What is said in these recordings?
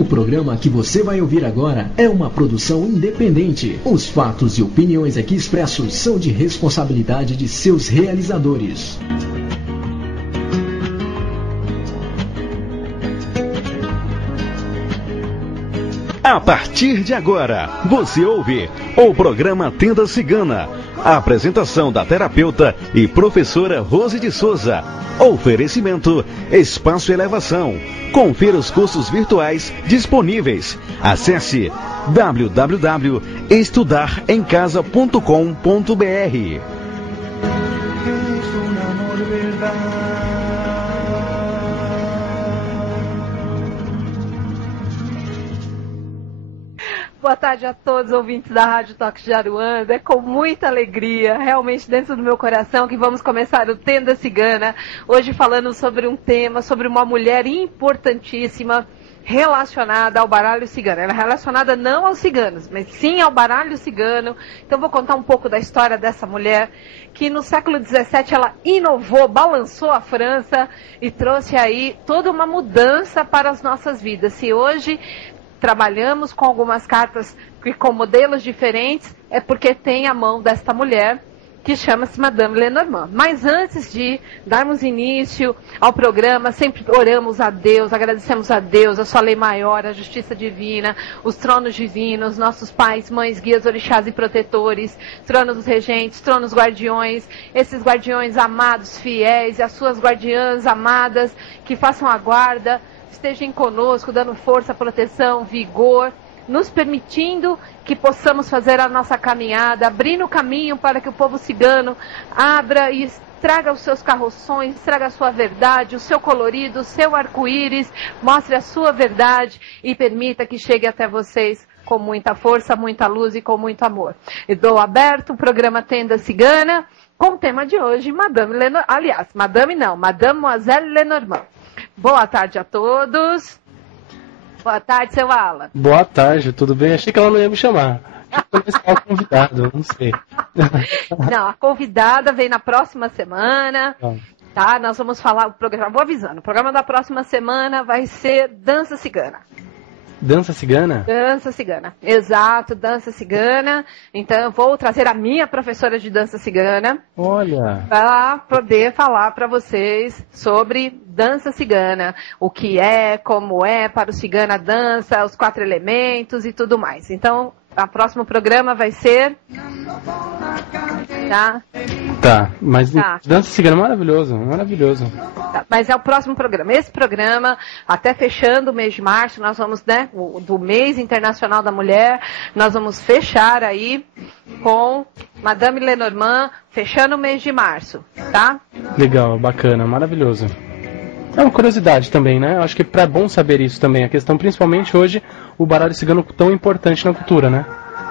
O programa que você vai ouvir agora é uma produção independente. Os fatos e opiniões aqui expressos são de responsabilidade de seus realizadores. A partir de agora, você ouve o programa Tenda Cigana. A apresentação da terapeuta e professora Rose de Souza. Oferecimento Espaço Elevação. Confira os cursos virtuais disponíveis. Acesse www.estudaremcasa.com.br. Boa tarde a todos os ouvintes da Rádio Toque de Aruanda. É com muita alegria, realmente dentro do meu coração, que vamos começar o Tenda Cigana. Hoje falando sobre um tema, sobre uma mulher importantíssima relacionada ao baralho cigano. Ela é relacionada não aos ciganos, mas sim ao baralho cigano. Então vou contar um pouco da história dessa mulher que no século XVII ela inovou, balançou a França e trouxe aí toda uma mudança para as nossas vidas. Se hoje trabalhamos com algumas cartas e com modelos diferentes, é porque tem a mão desta mulher, que chama-se Madame Lenormand. Mas antes de darmos início ao programa, sempre oramos a Deus, agradecemos a Deus, a sua lei maior, a justiça divina, os tronos divinos, nossos pais, mães, guias, orixás e protetores, tronos regentes, tronos guardiões, esses guardiões amados, fiéis, e as suas guardiãs amadas, que façam a guarda, estejam conosco, dando força, proteção, vigor, nos permitindo que possamos fazer a nossa caminhada, abrindo o caminho para que o povo cigano abra e traga os seus carroções, traga a sua verdade, o seu colorido, o seu arco-íris, mostre a sua verdade e permita que chegue até vocês com muita força, muita luz e com muito amor. E dou aberto o programa Tenda Cigana com o tema de hoje, Mademoiselle Lenormand. Boa tarde a todos. Boa tarde, seu Alan. Boa tarde, tudo bem? Achei que ela não ia me chamar. Achei que eu ia ser convidado, não sei. Não, a convidada vem na próxima semana. Tá? Nós vamos falar, o programa, vou avisando, o programa da próxima semana vai ser Dança Cigana. Dança cigana? Dança cigana, exato, dança cigana. Então eu vou trazer a minha professora de dança cigana. Olha! Para poder falar para vocês sobre dança cigana. O que é, como é para o cigano a dança, os 4 elementos e tudo mais. Então, o próximo programa vai ser... Tá, mas dança cigana é maravilhoso, maravilhoso. Tá, mas é o próximo programa. Esse programa, até fechando o mês de março, nós vamos, do mês internacional da mulher, nós vamos fechar aí com Madame Lenormand, fechando o mês de março, tá? Legal, bacana, maravilhoso. É uma curiosidade também, né? Eu acho que é bom saber isso também, a questão, principalmente hoje, o baralho cigano tão importante na cultura, né?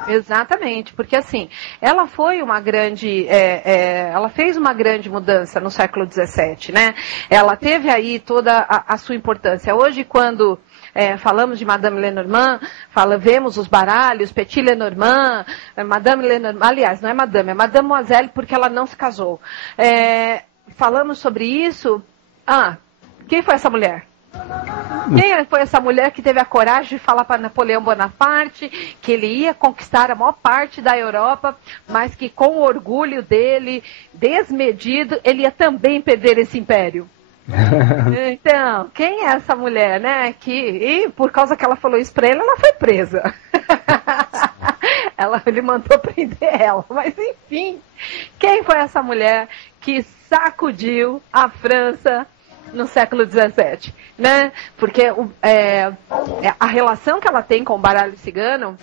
Exatamente, porque assim, ela foi uma grande, ela fez uma grande mudança no século XVII, né? Ela teve aí toda a sua importância. Hoje, quando falamos de Madame Lenormand, vemos os baralhos, Petit Lenormand, Madame Lenormand, aliás, não é Madame, é Mademoiselle, porque ela não se casou. Falamos sobre isso. Quem foi essa mulher? Quem foi essa mulher que teve a coragem de falar para Napoleão Bonaparte que ele ia conquistar a maior parte da Europa, mas que com o orgulho dele, desmedido, ele ia também perder esse império? Então, quem é essa mulher, né? E por causa que ela falou isso para ele, ela foi presa. Ele mandou prender ela, mas enfim, quem foi essa mulher que sacudiu a França no século XVII, né? Porque a relação que ela tem com o baralho cigano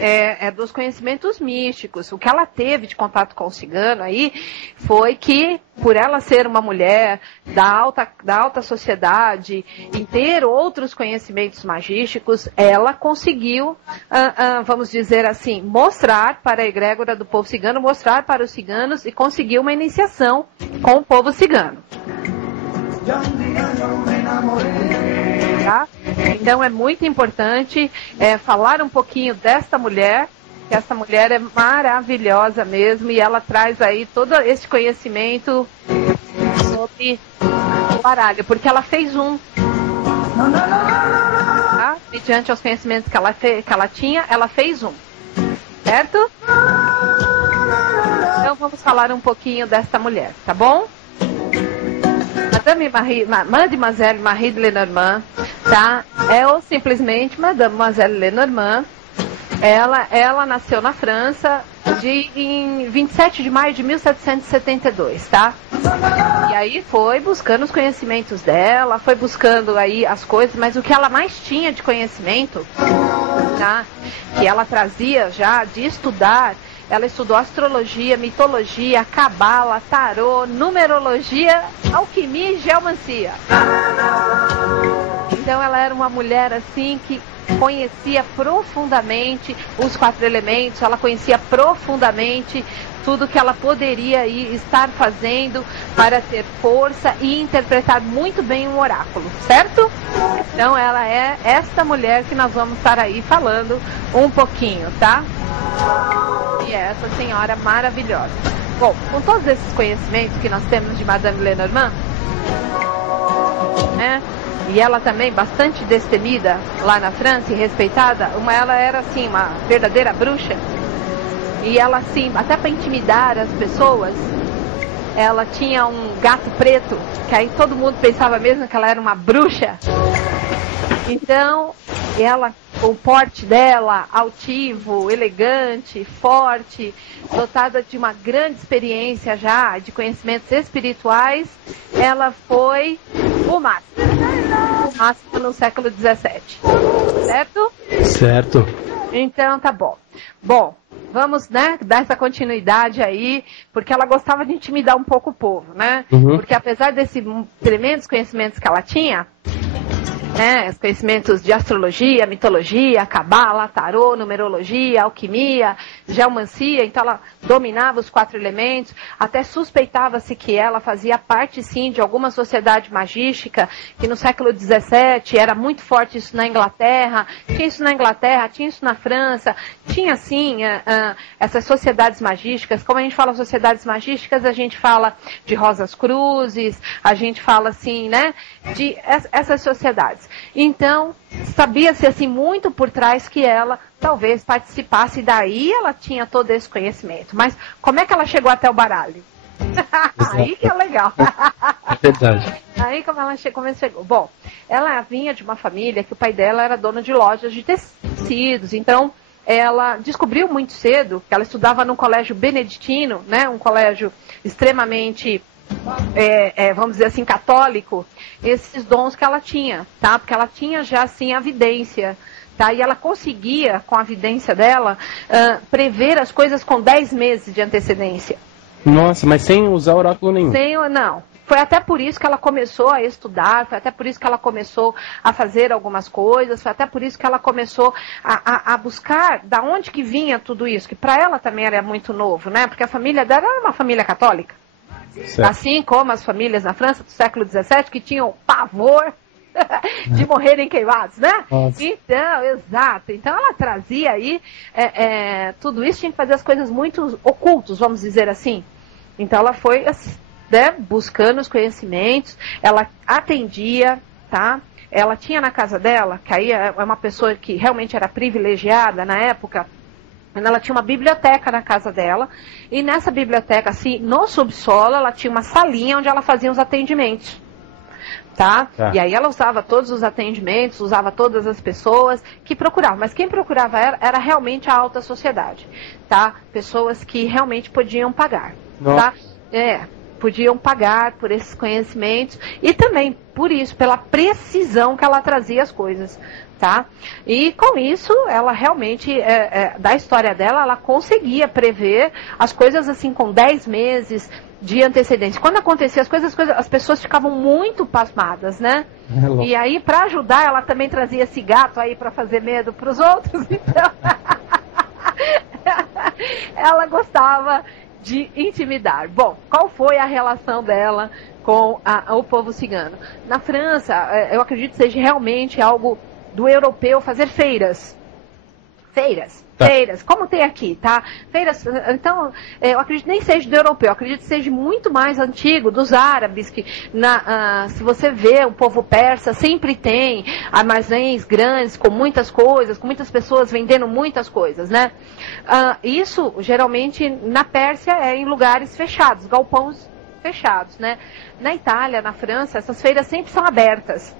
é dos conhecimentos místicos. O que ela teve de contato com o cigano aí foi que, por ela ser uma mulher da alta sociedade e ter outros conhecimentos magísticos, ela conseguiu, vamos dizer assim, mostrar para a egrégora do povo cigano, mostrar para os ciganos e conseguiu uma iniciação com o povo cigano. Tá? Então é muito importante falar um pouquinho desta mulher, que essa mulher é maravilhosa mesmo, e ela traz aí todo esse conhecimento sobre o baralho, porque ela fez tá? mediante aos conhecimentos que ela tinha, ela fez um. Certo? Então vamos falar um pouquinho desta mulher, tá bom? Mademoiselle Marie de Lenormand, tá? Ou simplesmente Mademoiselle Lenormand. Ela nasceu na França em 27 de maio de 1772, tá? E aí foi buscando os conhecimentos dela, foi buscando aí as coisas, mas o que ela mais tinha de conhecimento, tá? Que ela trazia já de estudar, ela estudou astrologia, mitologia, cabala, tarô, numerologia, alquimia e geomancia. Então ela era uma mulher assim que conhecia profundamente os 4 elementos, ela conhecia profundamente tudo que ela poderia estar fazendo para ter força e interpretar muito bem um oráculo, certo? Então ela é esta mulher que nós vamos estar aí falando um pouquinho, tá? E é essa senhora maravilhosa. Bom, com todos esses conhecimentos que nós temos de Madame Lenormand, né? E ela também bastante destemida lá na França e respeitada, ela era assim uma verdadeira bruxa. E ela assim, até para intimidar as pessoas, ela tinha um gato preto, que aí todo mundo pensava mesmo que ela era uma bruxa. Então, o porte dela, altivo, elegante, forte, dotada de uma grande experiência já, de conhecimentos espirituais, ela foi o máximo no século XVII. Certo? Certo. Então, tá bom. Bom, vamos, né, dar essa continuidade aí, porque ela gostava de intimidar um pouco o povo, né? Uhum. Porque apesar desses tremendos conhecimentos que ela tinha, né, os conhecimentos de astrologia, mitologia, cabala, tarô, numerologia, alquimia, geomancia, então ela dominava os 4 elementos, até suspeitava-se que ela fazia parte sim de alguma sociedade magística, que no século XVII era muito forte isso na Inglaterra, tinha isso na França, tinha sim essas sociedades magísticas. Como a gente fala sociedades magísticas, a gente fala de Rosas Cruzes, a gente fala assim, né, de essas sociedades. Então, sabia-se assim muito por trás que ela talvez participasse, e daí ela tinha todo esse conhecimento. Mas como é que ela chegou até o baralho? Aí que é legal. É verdade. Aí como ela chegou? Bom, ela vinha de uma família que o pai dela era dono de lojas de tecidos, então ela descobriu muito cedo que ela estudava num colégio beneditino, né, um colégio extremamente vamos dizer assim, católico, esses dons que ela tinha, tá? Porque ela tinha já, assim, a vidência, tá? E ela conseguia, com a vidência dela, prever as coisas com 10 meses de antecedência. Nossa, mas sem usar oráculo nenhum. Não. Foi até por isso que ela começou a estudar, foi até por isso que ela começou a fazer algumas coisas, foi até por isso que ela começou a buscar da onde que vinha tudo isso, que para ela também era muito novo, né? Porque a família dela era uma família católica. Certo. Assim como as famílias na França do século XVII, que tinham pavor de morrerem queimados, né? Nossa. Então, exato. Então ela trazia aí tudo isso, tinha que fazer as coisas muito ocultas, vamos dizer assim. Então ela foi, né, buscando os conhecimentos, ela atendia, tá? Ela tinha na casa dela, que aí é uma pessoa que realmente era privilegiada na época, ela tinha uma biblioteca na casa dela, e nessa biblioteca, assim, no subsolo, ela tinha uma salinha onde ela fazia os atendimentos, tá? E aí ela usava todos os atendimentos, usava todas as pessoas que procuravam, mas quem procurava era realmente a alta sociedade, tá? Pessoas que realmente podiam pagar, tá? Podiam pagar por esses conhecimentos, e também por isso, pela precisão que ela trazia as coisas. Tá? E com isso, ela realmente, da história dela, ela conseguia prever as coisas assim com 10 meses de antecedência. Quando acontecia as coisas, as pessoas ficavam muito pasmadas, né? E aí, para ajudar, ela também trazia esse gato aí para fazer medo para os outros. Então, ela gostava de intimidar. Bom, qual foi a relação dela com o povo cigano? Na França, eu acredito que seja realmente algo do europeu fazer feiras. Feiras, como tem aqui, tá? Feiras, então, eu acredito nem seja do europeu, eu acredito que seja muito mais antigo, dos árabes, que se você vê o povo persa, sempre tem armazéns grandes, com muitas coisas, com muitas pessoas vendendo muitas coisas, né? Isso, geralmente, na Pérsia, é em lugares fechados, galpões fechados, né? Na Itália, na França, essas feiras sempre são abertas.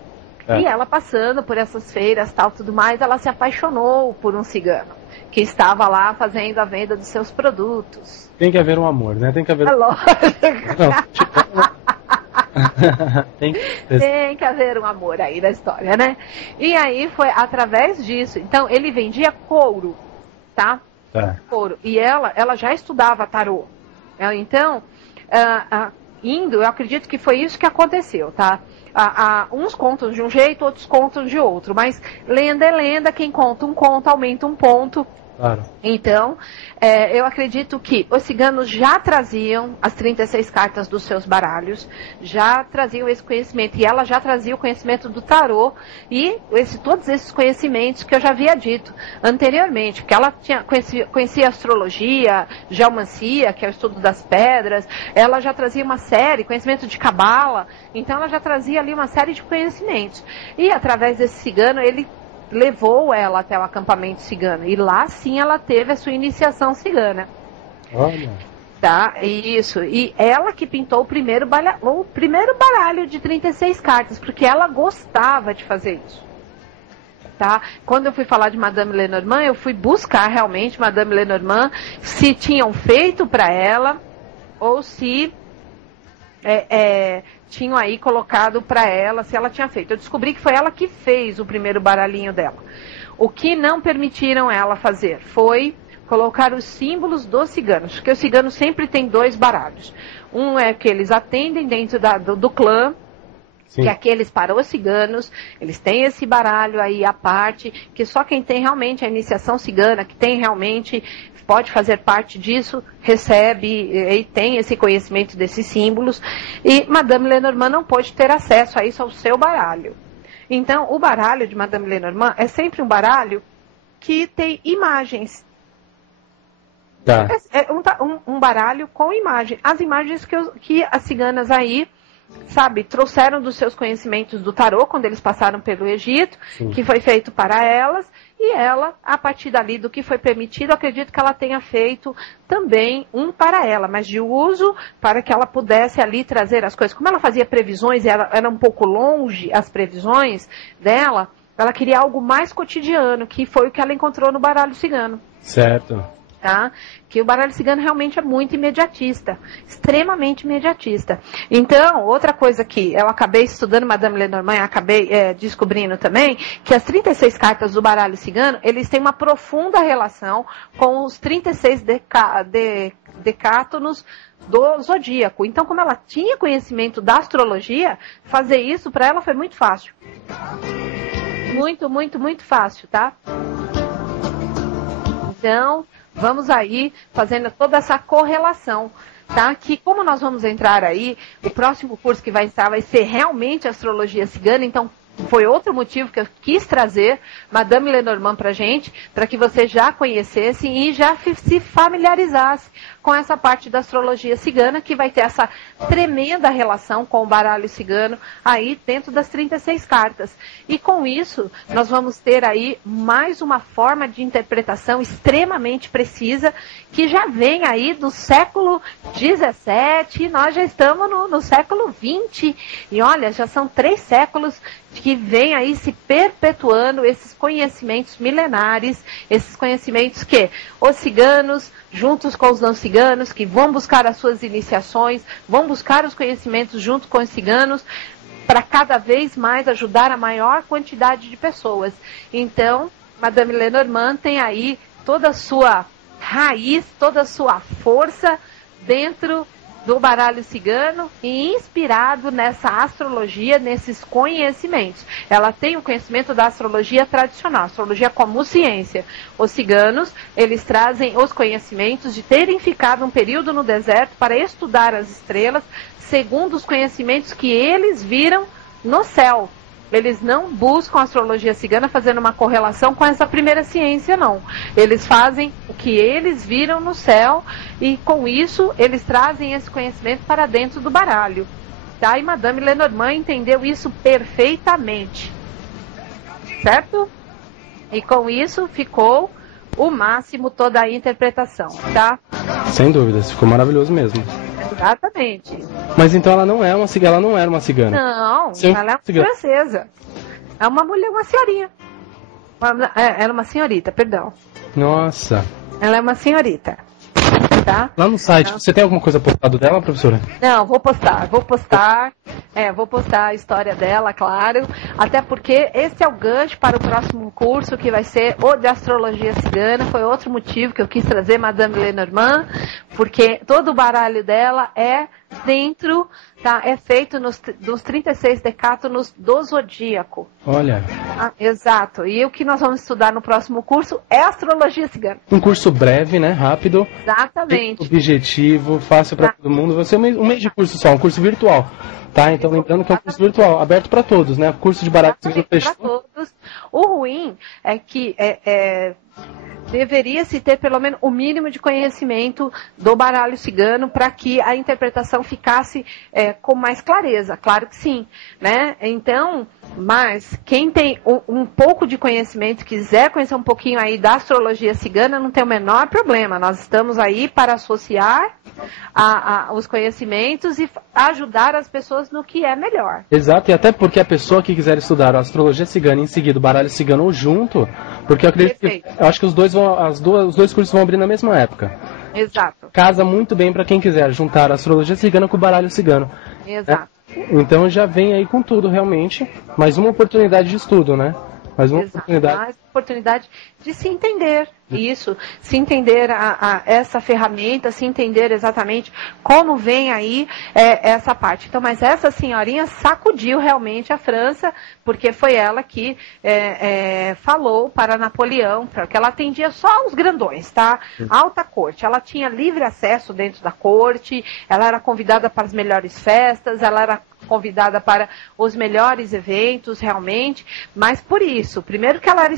E ela passando por essas feiras, tal, tudo mais, ela se apaixonou por um cigano que estava lá fazendo a venda dos seus produtos. Tem que haver um amor, né? Tem que haver... Tem que haver um amor aí na história, né? E aí foi através disso. Então, ele vendia couro, tá? Couro. E ela já estudava tarô. Então, eu acredito que foi isso que aconteceu, tá? Uns contam de um jeito, outros contam de outro, mas lenda é lenda, quem conta um conto aumenta um ponto. Claro. Então, eu acredito que os ciganos já traziam as 36 cartas dos seus baralhos, já traziam esse conhecimento, e ela já trazia o conhecimento do tarô e todos esses conhecimentos que eu já havia dito anteriormente, porque ela conhecia astrologia, geomancia, que é o estudo das pedras, ela já trazia uma série, conhecimento de cabala, então ela já trazia ali uma série de conhecimentos. E através desse cigano, ele levou ela até o acampamento cigano. E lá sim ela teve a sua iniciação cigana. Olha. Tá, isso. E ela que pintou o primeiro baralho de 36 cartas, porque ela gostava de fazer isso. Tá? Quando eu fui falar de Madame Lenormand, eu fui buscar realmente Madame Lenormand, se tinham feito para ela, ou se tinham aí colocado para ela, se ela tinha feito. Eu descobri que foi ela que fez o primeiro baralhinho dela. O que não permitiram ela fazer foi colocar os símbolos dos ciganos, porque os ciganos sempre têm 2 baralhos. Um é que eles atendem dentro do clã, Sim. que é aqueles para os ciganos, eles têm esse baralho aí à parte, que só quem tem realmente a iniciação cigana, que tem realmente, pode fazer parte disso, recebe e tem esse conhecimento desses símbolos. E Madame Lenormand não pôde ter acesso a isso ao seu baralho. Então, o baralho de Madame Lenormand é sempre um baralho que tem imagens. Tá. Um baralho com imagem. As imagens que as ciganas aí, sabe, trouxeram dos seus conhecimentos do tarô, quando eles passaram pelo Egito, Sim. que foi feito para elas, e ela, a partir dali do que foi permitido, acredito que ela tenha feito também um para ela, mas de uso para que ela pudesse ali trazer as coisas. Como ela fazia previsões, e era um pouco longe as previsões dela, ela queria algo mais cotidiano, que foi o que ela encontrou no baralho cigano. Certo. Tá? Que o baralho cigano realmente é muito imediatista, extremamente imediatista. Então, outra coisa que eu acabei estudando Madame Lenormand, acabei descobrindo também, que as 36 cartas do baralho cigano, eles têm uma profunda relação com os 36 decátonos do zodíaco. Então, como ela tinha conhecimento da astrologia, fazer isso para ela foi muito fácil. Muito, muito, muito fácil, tá? Então, vamos aí fazendo toda essa correlação, tá? Que como nós vamos entrar aí, o próximo curso que vai estar vai ser realmente astrologia cigana, então foi outro motivo que eu quis trazer Madame Lenormand pra gente, para que você já conhecesse e já se familiarizasse com essa parte da astrologia cigana, que vai ter essa tremenda relação com o baralho cigano aí dentro das 36 cartas. E com isso, nós vamos ter aí mais uma forma de interpretação extremamente precisa, que já vem aí do século XVII, e nós já estamos no século XX. E olha, já são 3 séculos que vem aí se perpetuando esses conhecimentos milenares, esses conhecimentos que os ciganos, juntos com os não ciganos, que vão buscar as suas iniciações, vão buscar os conhecimentos junto com os ciganos, para cada vez mais ajudar a maior quantidade de pessoas. Então, Madame Lenormand tem aí toda a sua raiz, toda a sua força dentro do baralho cigano e inspirado nessa astrologia, nesses conhecimentos. Ela tem o conhecimento da astrologia tradicional, astrologia como ciência. Os ciganos, eles trazem os conhecimentos de terem ficado um período no deserto para estudar as estrelas, segundo os conhecimentos que eles viram no céu. eles não buscam a astrologia cigana fazendo uma correlação com essa primeira ciência, não. Eles fazem o que eles viram no céu e com isso eles trazem esse conhecimento para dentro do baralho. Tá? E Madame Lenormand entendeu isso perfeitamente. Certo? E com isso ficou o máximo toda a interpretação, tá? Sem dúvidas, ficou maravilhoso mesmo. Exatamente. Mas então ela não é uma cigana, ela não era uma cigana. Não, ela é uma francesa. É uma mulher, uma senhorinha. Ela é uma senhorita, perdão. Nossa. Ela é uma senhorita. Tá? Lá no site, você tem alguma coisa postado dela, professora? Não, vou postar a história dela, claro, até porque esse é o gancho para o próximo curso, que vai ser o de astrologia cigana. Foi outro motivo que eu quis trazer Madame Lenormand, porque todo o baralho dela é dentro, tá? É feito dos 36 decátonos do zodíaco. Olha. Exato. E o que nós vamos estudar no próximo curso é astrologia cigana. Um curso breve, né? Rápido. Exatamente. Objetivo, fácil para todo mundo. Vai ser um mês de curso só, um curso virtual. Tá? Então lembrando que é um curso virtual, aberto para todos, né? Curso de baralho cigano fechado. Para todos. O ruim é que deveria-se ter pelo menos o mínimo de conhecimento do baralho cigano para que a interpretação ficasse com mais clareza. Claro que sim, né? Então, mas quem tem um pouco de conhecimento, quiser conhecer um pouquinho aí da astrologia cigana, não tem o menor problema. Nós estamos aí para associar os conhecimentos e ajudar as pessoas no que é melhor. Exato, e até porque a pessoa que quiser estudar a astrologia cigana e em seguida o baralho cigano junto, porque eu acredito que, eu acho que os dois cursos vão abrir na mesma época. Exato. Casa muito bem para quem quiser juntar a astrologia cigana com o baralho cigano. Exato. Então já vem aí com tudo, realmente. Mais uma oportunidade de estudo, né? Mais uma oportunidade de se entender. Isso, se entender essa ferramenta, se entender exatamente como vem aí essa parte. Então, mas essa senhorinha sacudiu realmente a França, porque foi ela que falou para Napoleão, porque ela atendia só os grandões, tá? Alta corte. Ela tinha livre acesso dentro da corte, ela era convidada para as melhores festas, ela era convidada para os melhores eventos, realmente, mas por isso, primeiro que ela era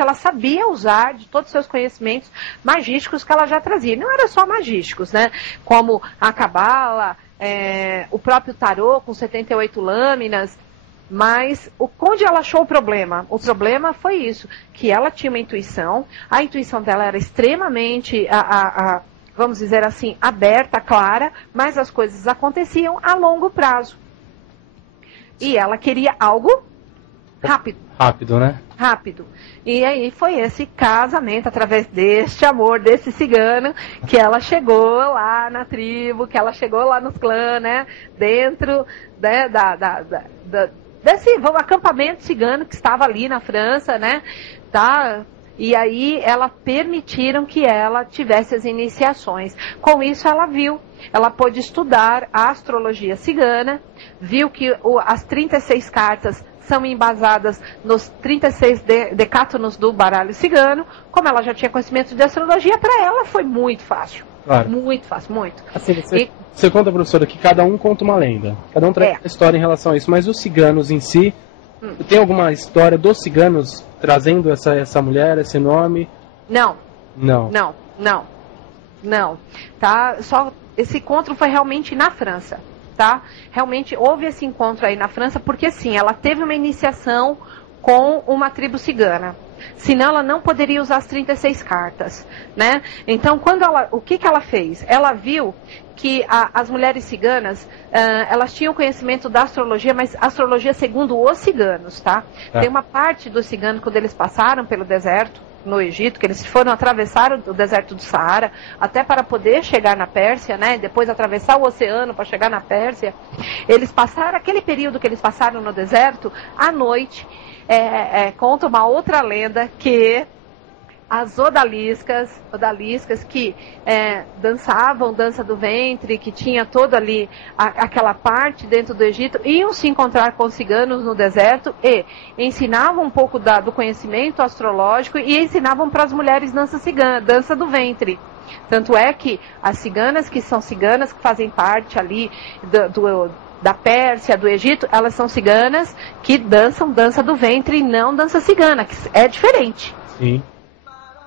ela sabia usar de todos os seus conhecimentos magísticos que ela já trazia. Não era só magísticos, né? Como a cabala, o próprio tarô com 78 lâminas, mas onde ela achou o problema? O problema foi isso, que ela tinha uma intuição, a intuição dela era extremamente, vamos dizer assim, aberta, clara, mas as coisas aconteciam a longo prazo. E ela queria algo rápido. Rápido, né? Rápido. E aí foi esse casamento, através deste amor, desse cigano, que ela chegou lá na tribo, que ela chegou lá nos clãs, né? Dentro desse acampamento cigano que estava ali na França, né? Tá? E aí permitiram que ela tivesse as iniciações. Com isso ela pôde estudar a astrologia cigana, viu que as 36 cartas são embasadas nos 36 decátonos do baralho cigano. Como ela já tinha conhecimento de astrologia, para ela foi muito fácil. Claro. Muito fácil, muito. Assim, você conta, professora, que cada um conta uma lenda. Cada um traz uma história em relação a isso. Mas os ciganos em si, tem alguma história dos ciganos trazendo essa mulher, esse nome? Não. Não. Não, não. Não. Tá? Só esse encontro foi realmente na França. Tá? Realmente houve esse encontro aí na França, porque sim, ela teve uma iniciação com uma tribo cigana. Senão ela não poderia usar as 36 cartas, né? Então, o que ela fez? Ela viu que as mulheres ciganas, elas tinham conhecimento da astrologia, mas astrologia segundo os ciganos, tá? Tem uma parte dos ciganos, quando eles passaram pelo deserto, no Egito, que eles atravessaram o deserto do Saara, até para poder chegar na Pérsia, né? Depois atravessar o oceano para chegar na Pérsia. Eles passaram, aquele período que eles passaram no deserto, à noite, conta uma outra lenda que as odaliscas que dançavam dança do ventre, que tinha toda ali aquela parte dentro do Egito, iam se encontrar com os ciganos no deserto e ensinavam um pouco do conhecimento astrológico e ensinavam para as mulheres dança do ventre. Tanto é que as ciganas, que são ciganas que fazem parte ali da Pérsia, do Egito, elas são ciganas que dançam dança do ventre e não dança cigana, que é diferente. Sim.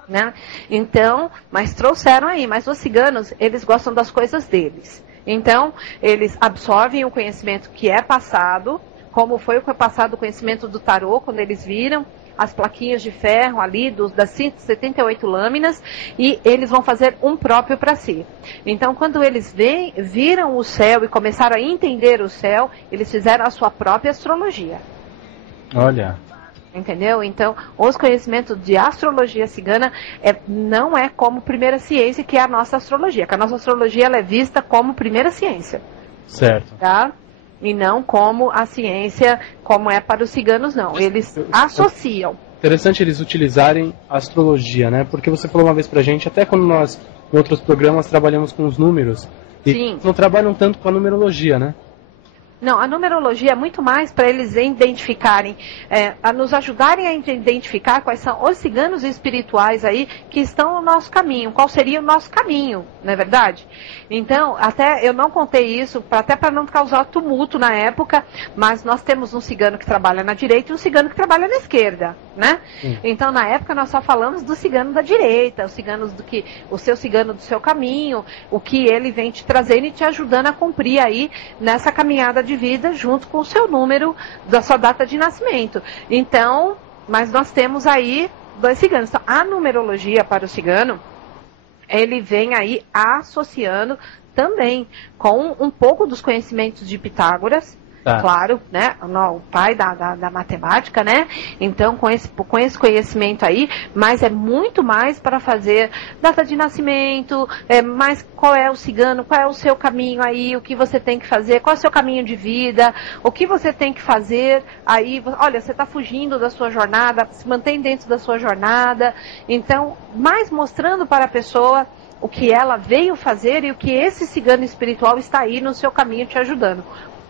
Né? Então, mas trouxeram aí, mas os ciganos, eles gostam das coisas deles. Então, eles absorvem o conhecimento que é passado, como foi passado o conhecimento do tarô, quando eles viram as plaquinhas de ferro ali, das 178 lâminas, e eles vão fazer um próprio para si. Então, quando eles viram o céu e começaram a entender o céu, eles fizeram a sua própria astrologia. Olha. Entendeu? Então, os conhecimentos de astrologia cigana não é como primeira ciência, que é a nossa astrologia. Que a nossa astrologia ela é vista como primeira ciência. Certo. Tá? E não como a ciência, como é para os ciganos, não. Eles associam. Interessante eles utilizarem a astrologia, né? Porque você falou uma vez pra gente, até quando nós, em outros programas, trabalhamos com os números, e Sim. não trabalham tanto com a numerologia, né? Não, a numerologia é muito mais para eles identificarem, a nos ajudarem a identificar quais são os ciganos espirituais aí que estão no nosso caminho, qual seria o nosso caminho, não é verdade? Então, até eu não contei isso, até para não causar tumulto na época, mas nós temos um cigano que trabalha na direita e um cigano que trabalha na esquerda, né? Então, na época, nós só falamos do cigano da direita, o seu cigano do seu caminho, o que ele vem te trazendo e te ajudando a cumprir aí nessa caminhada de vida junto com o seu número da sua data de nascimento. Então, mas nós temos aí 2 ciganos. Então, a numerologia para o cigano, ele vem aí associando também com um pouco dos conhecimentos de Pitágoras, Tá. Claro, né? O pai da matemática, né? Então, com esse conhecimento aí, mas é muito mais para fazer data de nascimento, mais qual é o cigano, qual é o seu caminho aí, o que você tem que fazer, qual é o seu caminho de vida, o que você tem que fazer aí, olha, você está fugindo da sua jornada, se mantém dentro da sua jornada. Então, mais mostrando para a pessoa o que ela veio fazer e o que esse cigano espiritual está aí no seu caminho te ajudando.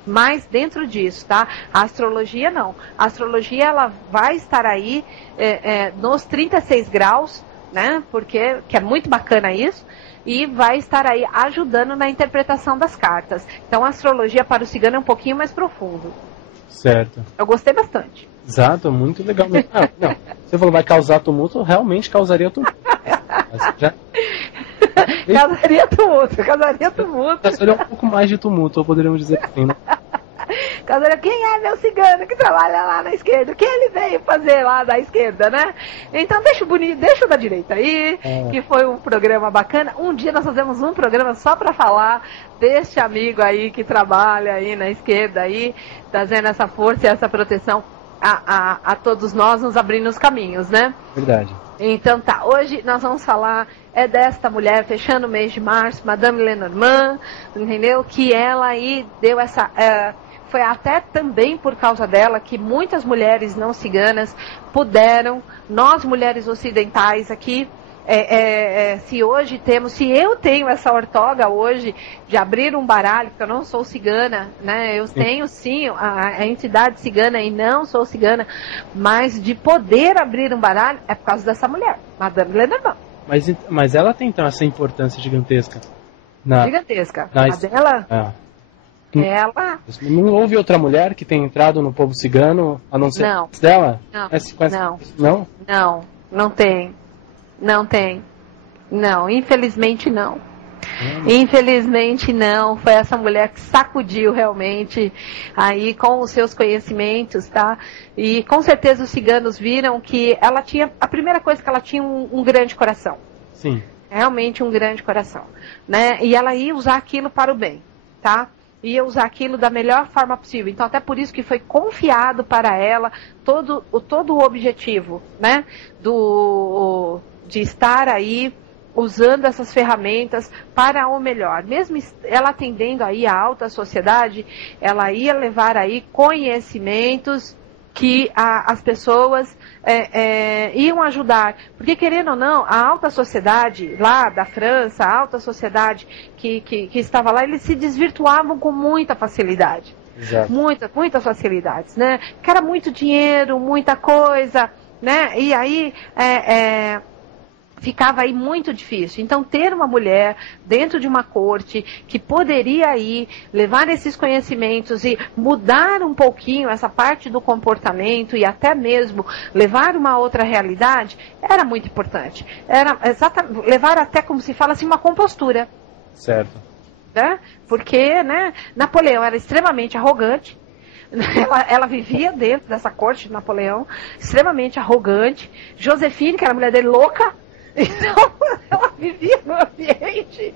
Mas dentro disso, tá? A astrologia não. A astrologia, ela vai estar aí nos 36 graus, né? Porque que é muito bacana isso. E vai estar aí ajudando na interpretação das cartas. Então, a astrologia para o cigano é um pouquinho mais profundo. Certo. Eu gostei bastante. Exato, muito legal. Não, você falou vai causar tumulto, realmente causaria tumulto. Causaria tumulto. Causaria um pouco mais de tumulto, poderíamos dizer assim, né? Causaria, quem é meu cigano que trabalha lá na esquerda? O que ele veio fazer lá da esquerda, né? Então deixa o da direita aí, que foi um programa bacana. Um dia nós fazemos um programa só para falar deste amigo aí que trabalha aí na esquerda aí, trazendo essa força e essa proteção a todos nós, nos abrindo os caminhos, né? Verdade. Então tá, hoje nós vamos falar desta mulher, fechando o mês de março, Madame Lenormand, entendeu? Que ela aí deu essa... foi até também por causa dela que muitas mulheres não ciganas puderam, nós mulheres ocidentais aqui, se eu tenho essa ortoga hoje de abrir um baralho, porque eu não sou cigana, né? Eu tenho sim a entidade cigana e não sou cigana, mas de poder abrir um baralho é por causa dessa mulher, Madame Lenormand. Mas ela tem então essa importância gigantesca. Gigantesca. A dela... Ela... Não houve outra mulher que tenha entrado no povo cigano, a não ser dela? Não. Não tem. Não tem. Não, infelizmente não. Infelizmente não. Foi essa mulher que sacudiu realmente aí com os seus conhecimentos, tá? E com certeza os ciganos viram que ela tinha... A primeira coisa que ela tinha um grande coração. Sim. Realmente um grande coração, né? E ela ia usar aquilo para o bem, tá? Ia usar aquilo da melhor forma possível. Então, até por isso que foi confiado para ela todo o objetivo, né? De estar aí usando essas ferramentas para o melhor. Mesmo ela atendendo aí a alta sociedade, ela ia levar aí conhecimentos que as pessoas iam ajudar. Porque, querendo ou não, a alta sociedade lá da França, a alta sociedade que estava lá, eles se desvirtuavam com muita facilidade. Exato. Muitas facilidades, né? Porque era muito dinheiro, muita coisa, né? E aí ficava aí muito difícil. Então, ter uma mulher dentro de uma corte que poderia aí levar esses conhecimentos e mudar um pouquinho essa parte do comportamento e até mesmo levar uma outra realidade, era muito importante. Era exatamente, levar até, como se fala assim, uma compostura. Certo. Né? Porque, né, Napoleão era extremamente arrogante. Ela vivia dentro dessa corte de Napoleão, extremamente arrogante. Josefine, que era a mulher dele, louca. Então, ela vivia num ambiente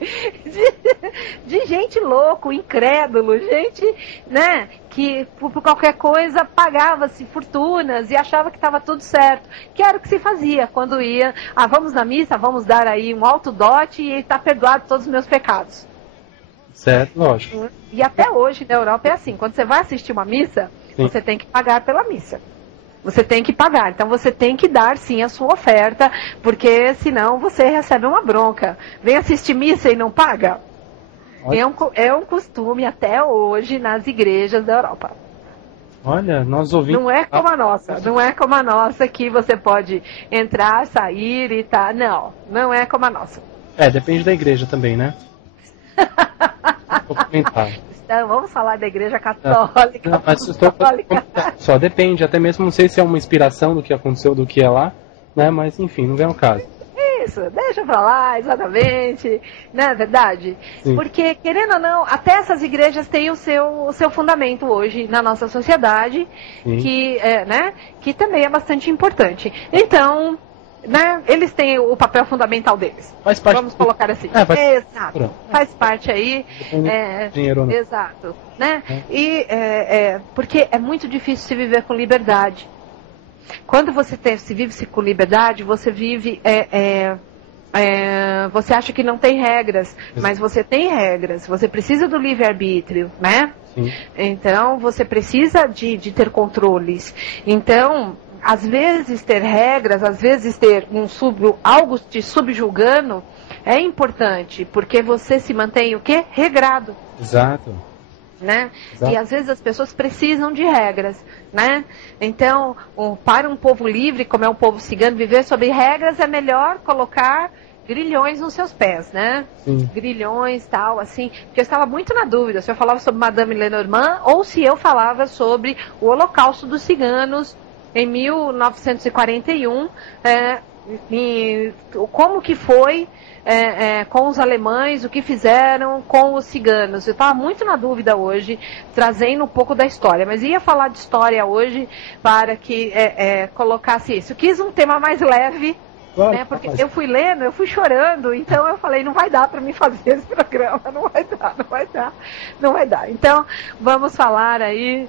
de gente louco, incrédulo, gente, né, que por qualquer coisa pagava-se fortunas e achava que estava tudo certo, que era o que se fazia quando ia, vamos na missa, vamos dar aí um alto dote e está perdoado todos os meus pecados. Certo, lógico. E até hoje na Europa é assim, quando você vai assistir uma missa, sim, você tem que pagar pela missa. Você tem que pagar, então você tem que dar sim a sua oferta, porque senão você recebe uma bronca. Vem assistir missa e não paga? É um costume até hoje nas igrejas da Europa. Olha, nós ouvimos... Não é como a nossa, não é como a nossa que você pode entrar, sair e tá. Não, não é como a nossa. Depende da igreja também, né? Então, vamos falar da igreja católica. Não, mas só depende, até mesmo não sei se é uma inspiração do que aconteceu, do que é lá, né? Mas enfim, não vem ao caso. Isso, deixa pra lá, exatamente, não é verdade? Sim. Porque, querendo ou não, até essas igrejas têm o seu fundamento hoje na nossa sociedade, que também é bastante importante. Então, né, eles têm o papel fundamental deles. Faz parte. Vamos colocar assim. Exato. Faz parte aí. Dinheiro, né? Exato. Né? E porque é muito difícil se viver com liberdade. Quando você se vive com liberdade, você vive. Você acha que não tem regras, mas você tem regras. Você precisa do livre-arbítrio, né? Sim. Então você precisa de ter controles. Então, às vezes ter regras, às vezes ter algo te subjugando é importante, porque você se mantém o quê? Regrado. Exato. Né? Exato. E às vezes as pessoas precisam de regras, né? Então, para um povo livre, como é um povo cigano, viver sob regras é melhor colocar grilhões nos seus pés, né? Sim. Grilhões, tal, assim. Porque eu estava muito na dúvida se eu falava sobre Madame Lenormand ou se eu falava sobre o Holocausto dos Ciganos em 1941, como que foi com os alemães, o que fizeram com os ciganos. Eu estava muito na dúvida hoje, trazendo um pouco da história, mas ia falar de história hoje para que colocasse isso. Eu quis um tema mais leve, claro, né, porque eu fui lendo, eu fui chorando, então eu falei, não vai dar para mim fazer esse programa, não vai dar. Então, vamos falar aí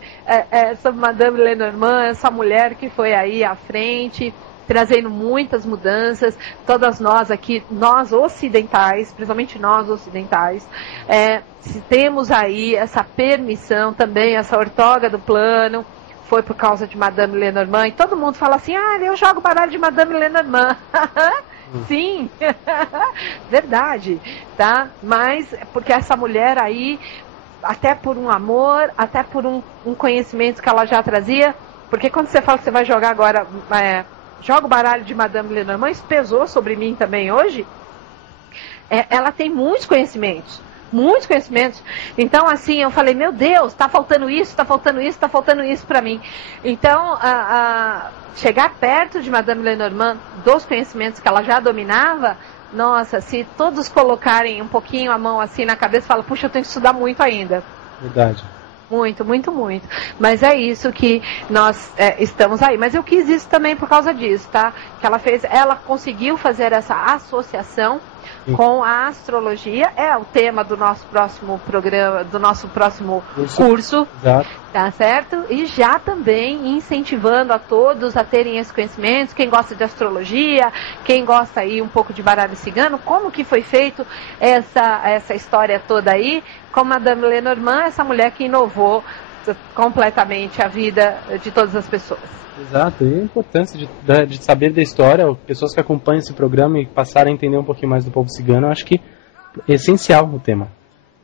sobre Madame Lenormand, essa mulher que foi aí à frente, trazendo muitas mudanças, todas nós aqui, nós ocidentais, principalmente nós ocidentais, temos aí essa permissão também, essa ortoga do plano, foi por causa de Madame Lenormand, e todo mundo fala assim, eu jogo baralho de Madame Lenormand. Sim, verdade, tá? Mas porque essa mulher aí, até por um amor, até por um conhecimento que ela já trazia, porque quando você fala que você vai jogar agora, joga o baralho de Madame Lenormand, isso pesou sobre mim também hoje, ela tem muitos conhecimentos. Então, assim, eu falei, meu Deus, tá faltando isso para mim. Então, chegar perto de Madame Lenormand, dos conhecimentos que ela já dominava, nossa, se todos colocarem um pouquinho a mão assim na cabeça, fala, puxa, eu tenho que estudar muito ainda. Verdade. Muito. Mas é isso que nós estamos aí. Mas eu quis isso também por causa disso, tá? Que ela conseguiu fazer essa associação com a astrologia, o tema do nosso próximo programa, do nosso próximo curso, tá certo? E já também incentivando a todos a terem esse conhecimento, quem gosta de astrologia, quem gosta aí um pouco de baralho cigano, como que foi feito essa história toda aí, com Madame Lenormand, essa mulher que inovou completamente a vida de todas as pessoas. Exato, e a importância de saber da história, pessoas que acompanham esse programa e passarem a entender um pouquinho mais do povo cigano, eu acho que é essencial o tema.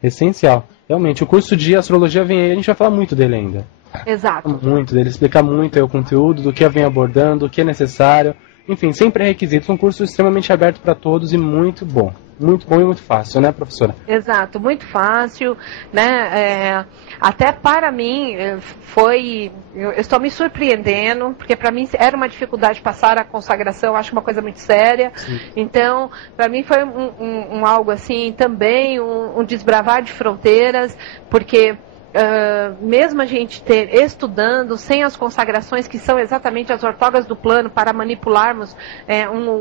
Essencial. Realmente, o curso de astrologia vem aí, a gente vai falar muito dele ainda. Exato. Muito dele, explicar muito aí o conteúdo, do que vem abordando, o que é necessário. enfim, sem pré-requisitos, um curso extremamente aberto para todos e muito bom. Muito bom e muito fácil, né, professora? Exato, muito fácil, né? Até para mim eu estou me surpreendendo, porque para mim era uma dificuldade passar a consagração, acho uma coisa muito séria. Sim. Então, para mim foi um algo assim, também um desbravar de fronteiras, porque mesmo a gente estudando sem as consagrações, que são exatamente as ortogas do plano, para manipularmos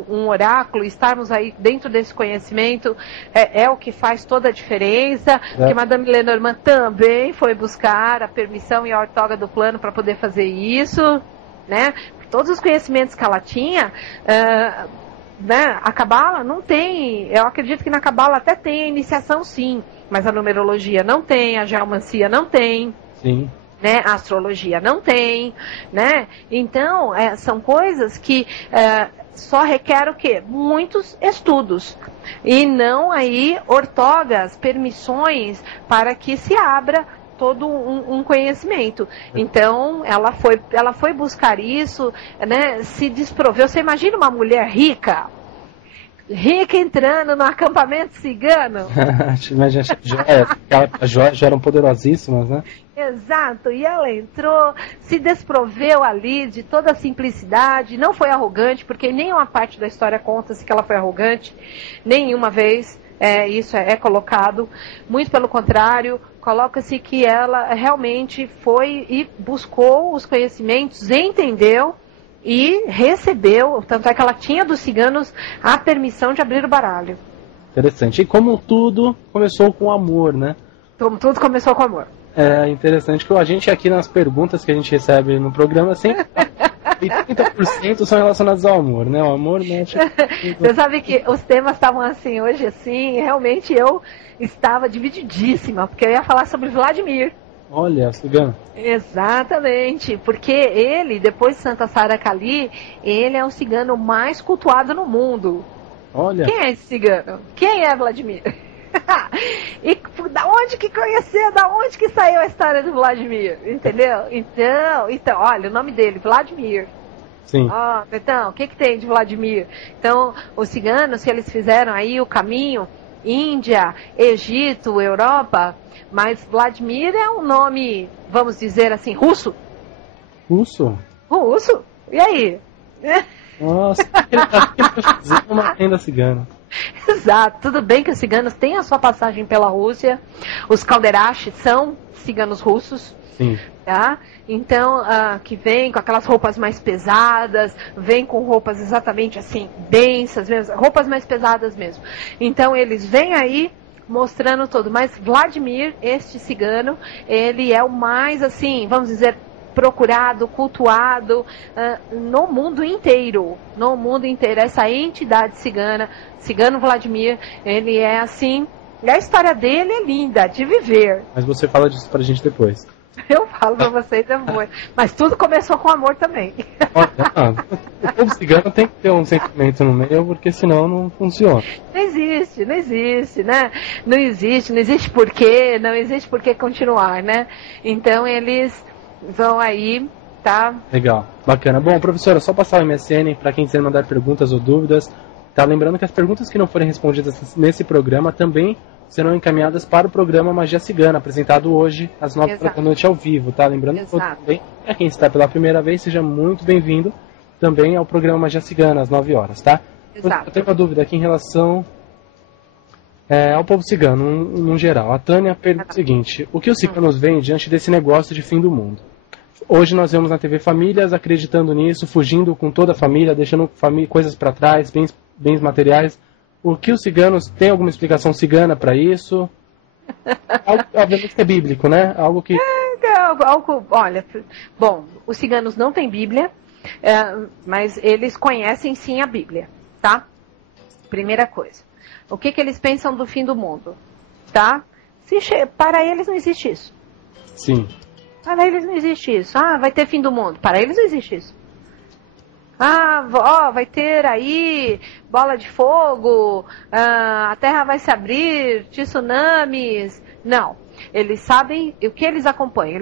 um oráculo, estarmos aí dentro desse conhecimento, é o que faz toda a diferença, que Madame Lenormand também foi buscar a permissão e a ortoga do plano para poder fazer isso, né? Todos os conhecimentos que ela tinha, né? A Cabala não tem, eu acredito que na Cabala até tem a iniciação sim, mas a numerologia não tem, a geomancia não tem. Sim. Né? A astrologia não tem, né? Então, são coisas que só requer o quê? Muitos estudos. E não aí ortogas, permissões para que se abra todo um conhecimento. Então, ela foi buscar isso, né? Se desproveu. Você imagina uma mulher rica entrando no acampamento cigano? Mas já eram poderosíssimas, né? Exato, e ela entrou, se desproveu ali de toda a simplicidade, não foi arrogante, porque nenhuma parte da história conta-se que ela foi arrogante, nenhuma vez isso é colocado, muito pelo contrário, coloca-se que ela realmente foi e buscou os conhecimentos, entendeu, e recebeu, tanto é que ela tinha dos ciganos a permissão de abrir o baralho. Interessante. E como tudo começou com amor, né? Como tudo começou com amor. É interessante que a gente aqui nas perguntas que a gente recebe no programa, sempre 30% são relacionados ao amor, né? O amor mexe. Você sabe que os temas estavam assim, hoje assim, realmente eu estava divididíssima, porque eu ia falar sobre Vladimir. Olha, cigano. Exatamente, porque ele, depois de Santa Sara Kali, ele é o cigano mais cultuado no mundo. Olha. Quem é esse cigano? Quem é Vladimir? E da onde que conheceu, da onde que saiu a história do Vladimir? Entendeu? Então, olha, o nome dele, Vladimir. Sim. Então, o que tem de Vladimir? Então, os ciganos, que eles fizeram aí o caminho, Índia, Egito, Europa, mas Vladimir é um nome, vamos dizer assim, russo. Russo? Russo? E aí? Nossa, ele tá fazendo uma renda cigana. Exato, tudo bem que os ciganos têm a sua passagem pela Rússia, os Kalderashi são ciganos russos. Sim. Tá? Então, que vem com aquelas roupas mais pesadas, vem com roupas exatamente assim, densas mesmo, roupas mais pesadas mesmo. Então, eles vêm aí mostrando todo. Mas Vladimir, este cigano, ele é o mais, assim, vamos dizer, procurado, cultuado no mundo inteiro. No mundo inteiro. Essa entidade cigana, cigano Vladimir, ele é assim, e a história dele é linda, de viver. Mas você fala disso pra gente depois. Eu falo pra vocês depois. Mas tudo começou com amor também. O povo cigano tem que ter um sentimento no meio, porque senão não funciona. Não existe, né? Não existe porquê, não existe porquê continuar, né? Então eles vão aí, tá? Legal, bacana. Bom, professora, só passar o MSN para quem quiser mandar perguntas ou dúvidas. Tá, lembrando que as perguntas que não forem respondidas nesse programa também serão encaminhadas para o programa Magia Cigana, apresentado hoje às 9 da noite ao vivo, tá? Lembrando que também, para quem está pela primeira vez, seja muito bem-vindo também ao programa Magia Cigana, às 9 horas, tá? Exato. Eu tenho uma dúvida aqui em relação ao povo cigano, no geral. A Tânia pergunta o seguinte: o que os ciganos veem diante desse negócio de fim do mundo? Hoje nós vemos na TV famílias acreditando nisso, fugindo com toda a família, deixando coisas para trás, bens materiais. O que os ciganos, tem alguma explicação cigana para isso? Algo, obviamente, é bíblico, né? Algo que... Olha, bom, os ciganos não têm Bíblia, mas eles conhecem sim a Bíblia, tá? Primeira coisa. O que eles pensam do fim do mundo, tá? Para eles não existe isso. Sim. Para eles não existe isso. Vai ter fim do mundo. Para eles não existe isso. Vai ter aí bola de fogo, a terra vai se abrir, tsunamis. Não. eles sabem o que eles acompanham.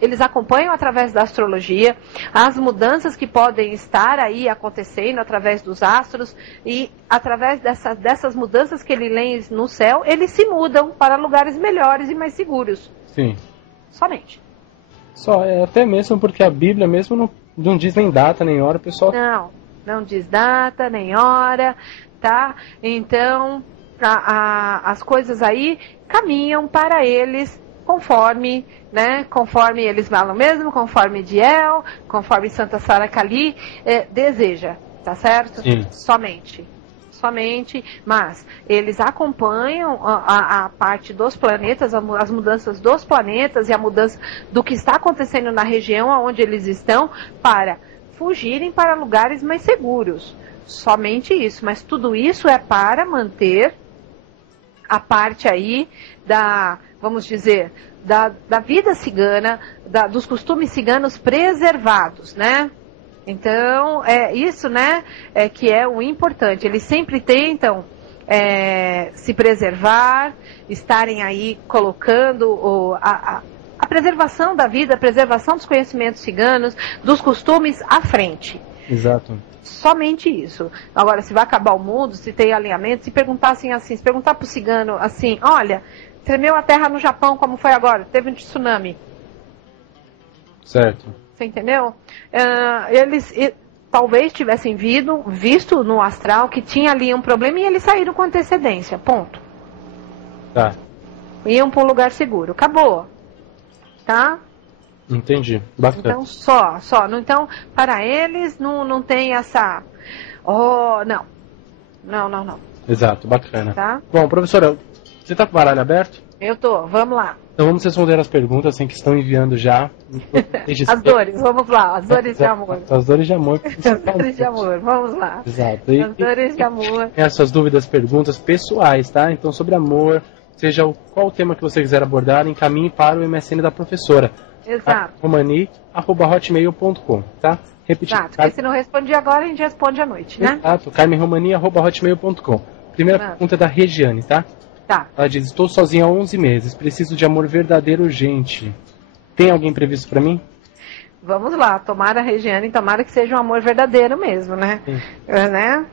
Eles acompanham através da astrologia as mudanças que podem estar aí acontecendo através dos astros, e através dessas mudanças que eles leem no céu, eles se mudam para lugares melhores e mais seguros. Sim. Somente. Só, até mesmo porque a Bíblia mesmo não diz nem data, nem hora, pessoal. Não diz data, nem hora, tá? Então, as coisas aí caminham para eles conforme eles falam mesmo, conforme Diel, conforme Santa Sara Kali deseja, tá certo? Sim. Somente, mas eles acompanham a parte dos planetas, as mudanças dos planetas e a mudança do que está acontecendo na região onde eles estão, para fugirem para lugares mais seguros. Somente isso, mas tudo isso é para manter a parte aí vamos dizer, da vida cigana, dos costumes ciganos preservados, né? Então, isso, né, que é o importante. Eles sempre tentam se preservar, estarem aí colocando a preservação da vida, a preservação dos conhecimentos ciganos, dos costumes à frente. Exato. Somente isso. Agora, se vai acabar o mundo, se tem alinhamento, se perguntassem assim, se perguntar para o cigano assim, olha, tremeu a terra no Japão, como foi agora? Teve um tsunami. Certo. Você entendeu? Eles talvez tivessem visto no astral que tinha ali um problema e eles saíram com antecedência. Ponto. Tá. Iam para um lugar seguro. Acabou. Tá? Entendi. Bacana. Então, só. Então, para eles, não tem essa... Não. Exato, bacana. Tá? Bom, professora, você tá com o baralho aberto? Eu tô. Vamos lá. Então vamos responder as perguntas assim, que estão enviando já. As dores, vamos lá. As dores de amor. As dores de amor. As dores de amor, vamos lá. Exato. As dores de amor. Essas dúvidas, perguntas pessoais, tá? Então sobre amor, seja qual o tema que você quiser abordar, encaminhe para o MSN da professora. Exato. romani@hotmail.com, tá? Repetir. Exato, porque se não responde agora, a gente responde à noite, né? Exato, carmenromani@hotmail.com. Primeira pergunta é da Regiane, tá? Tá. Ela diz, estou sozinha há 11 meses, preciso de amor verdadeiro urgente. Tem alguém previsto pra mim? Vamos lá, tomara, Regiane, tomara que seja um amor verdadeiro mesmo, né? Né?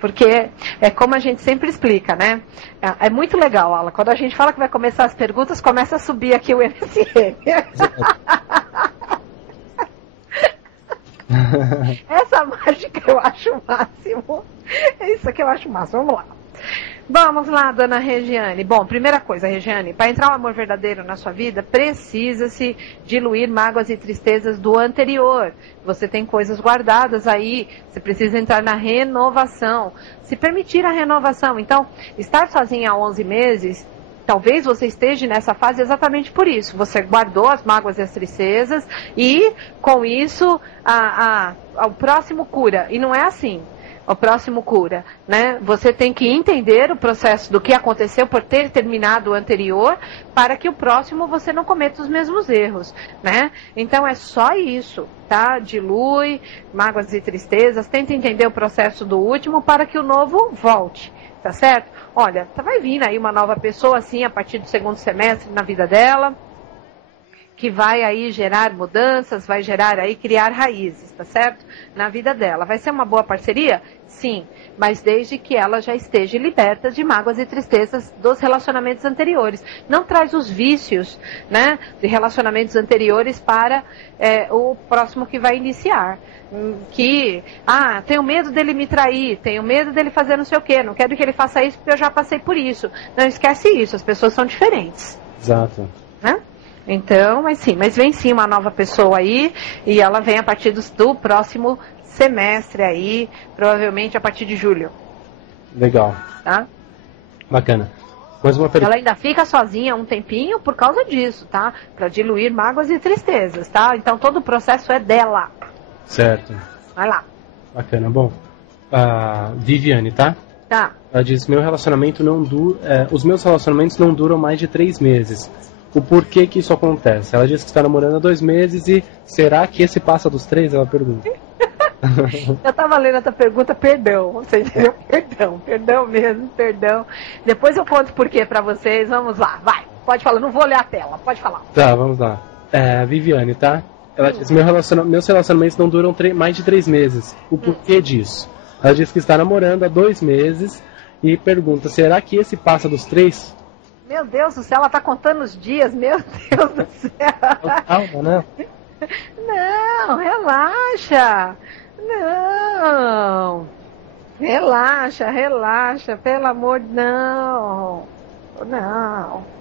Porque é como a gente sempre explica, né? É muito legal, Aula. Quando a gente fala que vai começar as perguntas, começa a subir aqui o MSN. Essa mágica eu acho o máximo. É isso que eu acho o máximo. Vamos lá. Vamos lá, dona Regiane. Bom, primeira coisa, Regiane, para entrar um amor verdadeiro na sua vida, precisa-se diluir mágoas e tristezas do anterior. Você tem coisas guardadas aí, você precisa entrar na renovação, se permitir a renovação. Então, estar sozinha há 11 meses, talvez você esteja nessa fase exatamente por isso. Você guardou as mágoas e as tristezas e, com isso, o próximo cura. E não é assim. O próximo cura, né? Você tem que entender o processo do que aconteceu por ter terminado o anterior, para que o próximo você não cometa os mesmos erros, né? Então é só isso, tá? Dilui mágoas e tristezas, tenta entender o processo do último para que o novo volte, tá certo? Olha, vai vir aí uma nova pessoa assim a partir do segundo semestre na vida dela, que vai aí gerar mudanças, vai gerar aí, criar raízes, tá certo? Na vida dela. Vai ser uma boa parceria? Sim, mas desde que ela já esteja liberta de mágoas e tristezas dos relacionamentos anteriores. Não traz os vícios, né, de relacionamentos anteriores para o próximo que vai iniciar. Tenho medo dele me trair, tenho medo dele fazer não sei o quê, não quero que ele faça isso porque eu já passei por isso. Não esquece isso, as pessoas são diferentes. Exato. Né? Então, mas vem sim uma nova pessoa aí, e ela vem a partir do próximo semestre aí, provavelmente a partir de julho. Legal. Tá? Bacana. Mais uma pergunta. Ela ainda fica sozinha um tempinho por causa disso, tá? Para diluir mágoas e tristezas, tá? Então todo o processo é dela. Certo. Vai lá. Bacana. Bom, a Viviane, tá? Tá. Ela diz, os meus relacionamentos não duram mais de 3 meses. O porquê que isso acontece? Ela diz que está namorando há 2 meses e será que esse passa dos 3? Ela pergunta. Eu estava lendo essa pergunta, perdão, você entendeu? Perdão mesmo, perdão. Depois eu conto o porquê para vocês, vamos lá, vai. Pode falar, não vou ler a tela, pode falar. Tá, vamos lá. Viviane, tá? Ela diz, meus relacionamentos não duram mais de 3 meses. O porquê disso? Ela diz que está namorando há 2 meses e pergunta, será que esse passa dos 3? Meu Deus do céu, ela tá contando os dias, meu Deus do céu. Calma, né? Não, relaxa. Não. Relaxa, pelo amor de Deus. Não.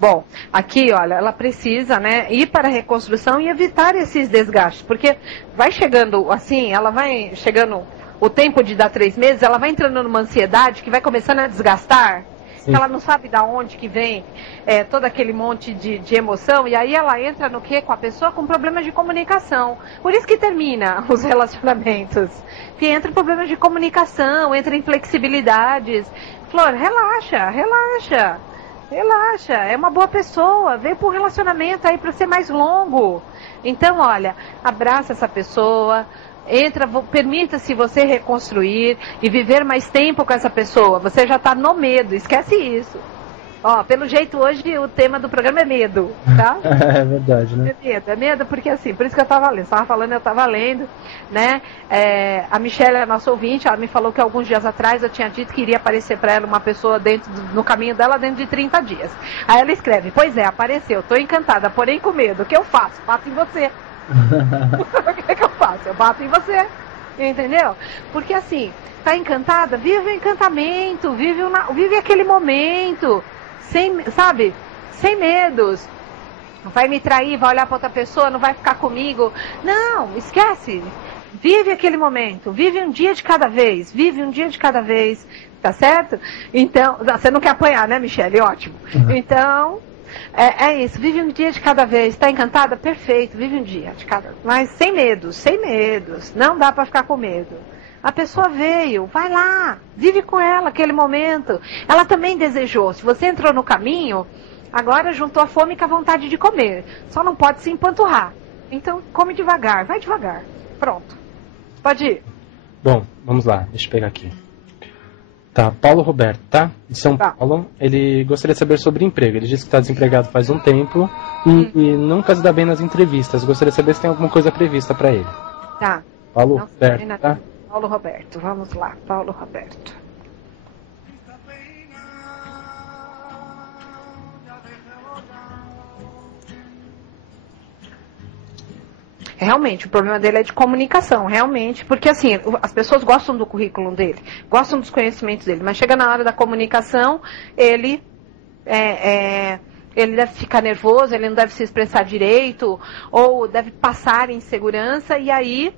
Bom, aqui, olha, ela precisa, né, ir para a reconstrução e evitar esses desgastes, porque vai chegando, assim, ela vai chegando o tempo de dar 3 meses, ela vai entrando numa ansiedade que vai começando a desgastar, que ela não sabe de onde que vem todo aquele monte de emoção, e aí ela entra no quê? Com a pessoa com problemas de comunicação. Por isso que termina os relacionamentos, que entra em problemas de comunicação, entra em flexibilidades. Flor, relaxa, é uma boa pessoa, veio para um relacionamento aí para ser mais longo. Então, olha, abraça essa pessoa, permita-se você reconstruir e viver mais tempo com essa pessoa. Você já está no medo, esquece isso. Ó, pelo jeito hoje o tema do programa é medo, tá? É verdade, né? É medo porque assim, por isso que eu estava lendo. Você estava falando, eu estava lendo, né? A Michelle é nossa ouvinte, ela me falou que alguns dias atrás eu tinha dito que iria aparecer para ela uma pessoa no caminho dela dentro de 30 dias. Aí ela escreve, pois é, apareceu, estou encantada, porém com medo. O que eu faço? Bato em você. O que eu faço? Eu bato em você. Entendeu? Porque assim, tá encantada? Vive o encantamento, vive aquele momento. Sem medos. Não vai me trair, vai olhar para outra pessoa, não vai ficar comigo. Não, esquece. Vive aquele momento, vive um dia de cada vez, tá certo? Então, você não quer apanhar, né, Michelle? Ótimo. Então, é isso, vive um dia de cada vez. Tá encantada? Perfeito, vive um dia de cada vez. Mas sem medos, não dá para ficar com medo. A pessoa veio, vai lá, vive com ela aquele momento. Ela também desejou. Se você entrou no caminho, agora juntou a fome com a vontade de comer. Só não pode se empanturrar. Então, come devagar, vai devagar. Pronto. Pode ir. Bom, vamos lá, deixa eu pegar aqui. Tá, Paulo Roberto, tá? De São Paulo. Ele gostaria de saber sobre emprego. Ele disse que está desempregado faz um tempo e nunca se dá bem nas entrevistas. Gostaria de saber se tem alguma coisa prevista para ele. Tá. Paulo Roberto, tá? Paulo Roberto, vamos lá, Paulo Roberto. Realmente, o problema dele é de comunicação, realmente, porque assim, as pessoas gostam do currículo dele, gostam dos conhecimentos dele, mas chega na hora da comunicação, ele deve ficar nervoso, ele não deve se expressar direito, ou deve passar insegurança, e aí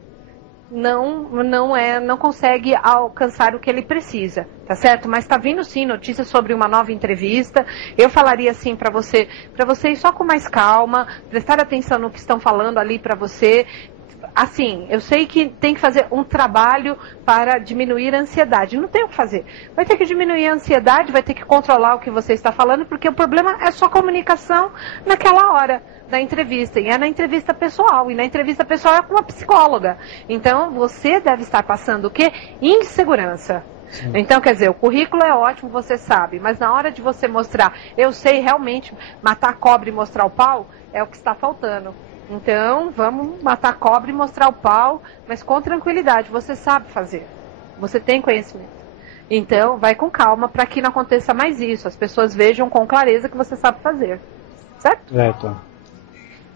não consegue alcançar o que ele precisa, tá certo? Mas tá vindo sim notícias sobre uma nova entrevista. Eu falaria assim para você ir só com mais calma, prestar atenção no que estão falando ali para você. Assim, eu sei que tem que fazer um trabalho para diminuir a ansiedade. Não tem o que fazer. Vai ter que diminuir a ansiedade, vai ter que controlar o que você está falando, porque o problema é só comunicação naquela hora da entrevista. E é na entrevista pessoal. E na entrevista pessoal é com uma psicóloga. Então, você deve estar passando o quê? Insegurança. Sim. Então, quer dizer, o currículo é ótimo, você sabe. Mas na hora de você mostrar, eu sei realmente, matar a cobra e mostrar o pau, é o que está faltando. Então, vamos matar a cobra e mostrar o pau, mas com tranquilidade. Você sabe fazer. Você tem conhecimento. Então, vai com calma para que não aconteça mais isso. As pessoas vejam com clareza que você sabe fazer. Certo? Certo.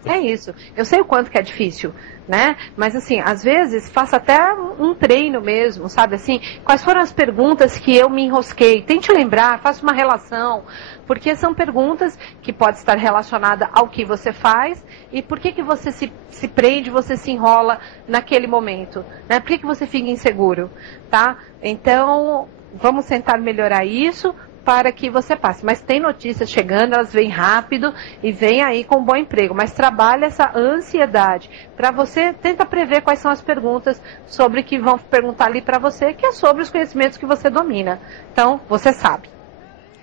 É isso. Eu sei o quanto que é difícil, né? Mas assim, às vezes, faça até um treino mesmo, sabe? Assim, quais foram as perguntas que eu me enrosquei? Tente lembrar, faça uma relação, porque são perguntas que podem estar relacionadas ao que você faz e por que você se prende, você se enrola naquele momento, né? Por que você fica inseguro, tá? Então, vamos tentar melhorar isso para que você passe. Mas tem notícias chegando, elas vêm rápido e vêm aí com um bom emprego. Mas trabalha essa ansiedade. Para você, tenta prever quais são as perguntas sobre que vão perguntar ali para você, que é sobre os conhecimentos que você domina. Então, você sabe.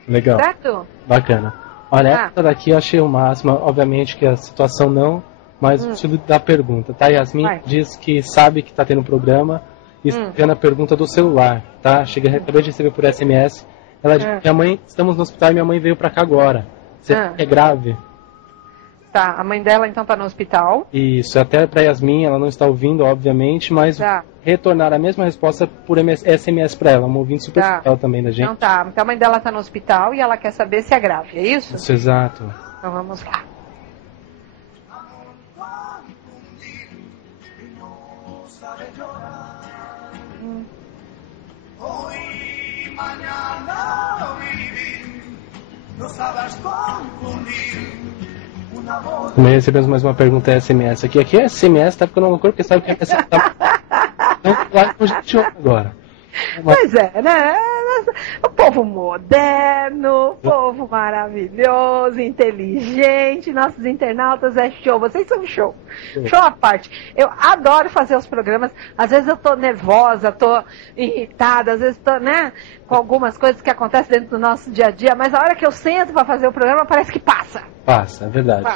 Legal. Certo? Bacana. Olha, essa daqui eu achei o máximo. Obviamente que a situação não mas o estilo da pergunta, tá? Yasmin diz que sabe que tá tendo um programa e escrevendo a pergunta do celular, tá? Acabei de receber por SMS. Ela diz, minha mãe, estamos no hospital e minha mãe veio pra cá agora. Você é grave? Tá, a mãe dela então tá no hospital. Isso, até pra Yasmin, ela não está ouvindo, obviamente, mas retornar a mesma resposta por SMS pra ela, uma ouvinte super especial também da gente. Então tá, então a mãe dela tá no hospital e ela quer saber se é grave, é isso? Isso, exato. Então vamos lá. Também recebemos mais uma pergunta SMS aqui. Aqui é SMS, tá ficando uma loucura, porque sabe que é SMS tá... Então, lá com gente agora. Pois é, né? O povo moderno, povo maravilhoso, inteligente, nossos internautas é show, vocês são show. Show à parte. Eu adoro fazer os programas, às vezes eu tô nervosa, tô irritada, às vezes tô, né, com algumas coisas que acontecem dentro do nosso dia a dia, mas a hora que eu sento para fazer o programa parece que passa. Passa, é verdade.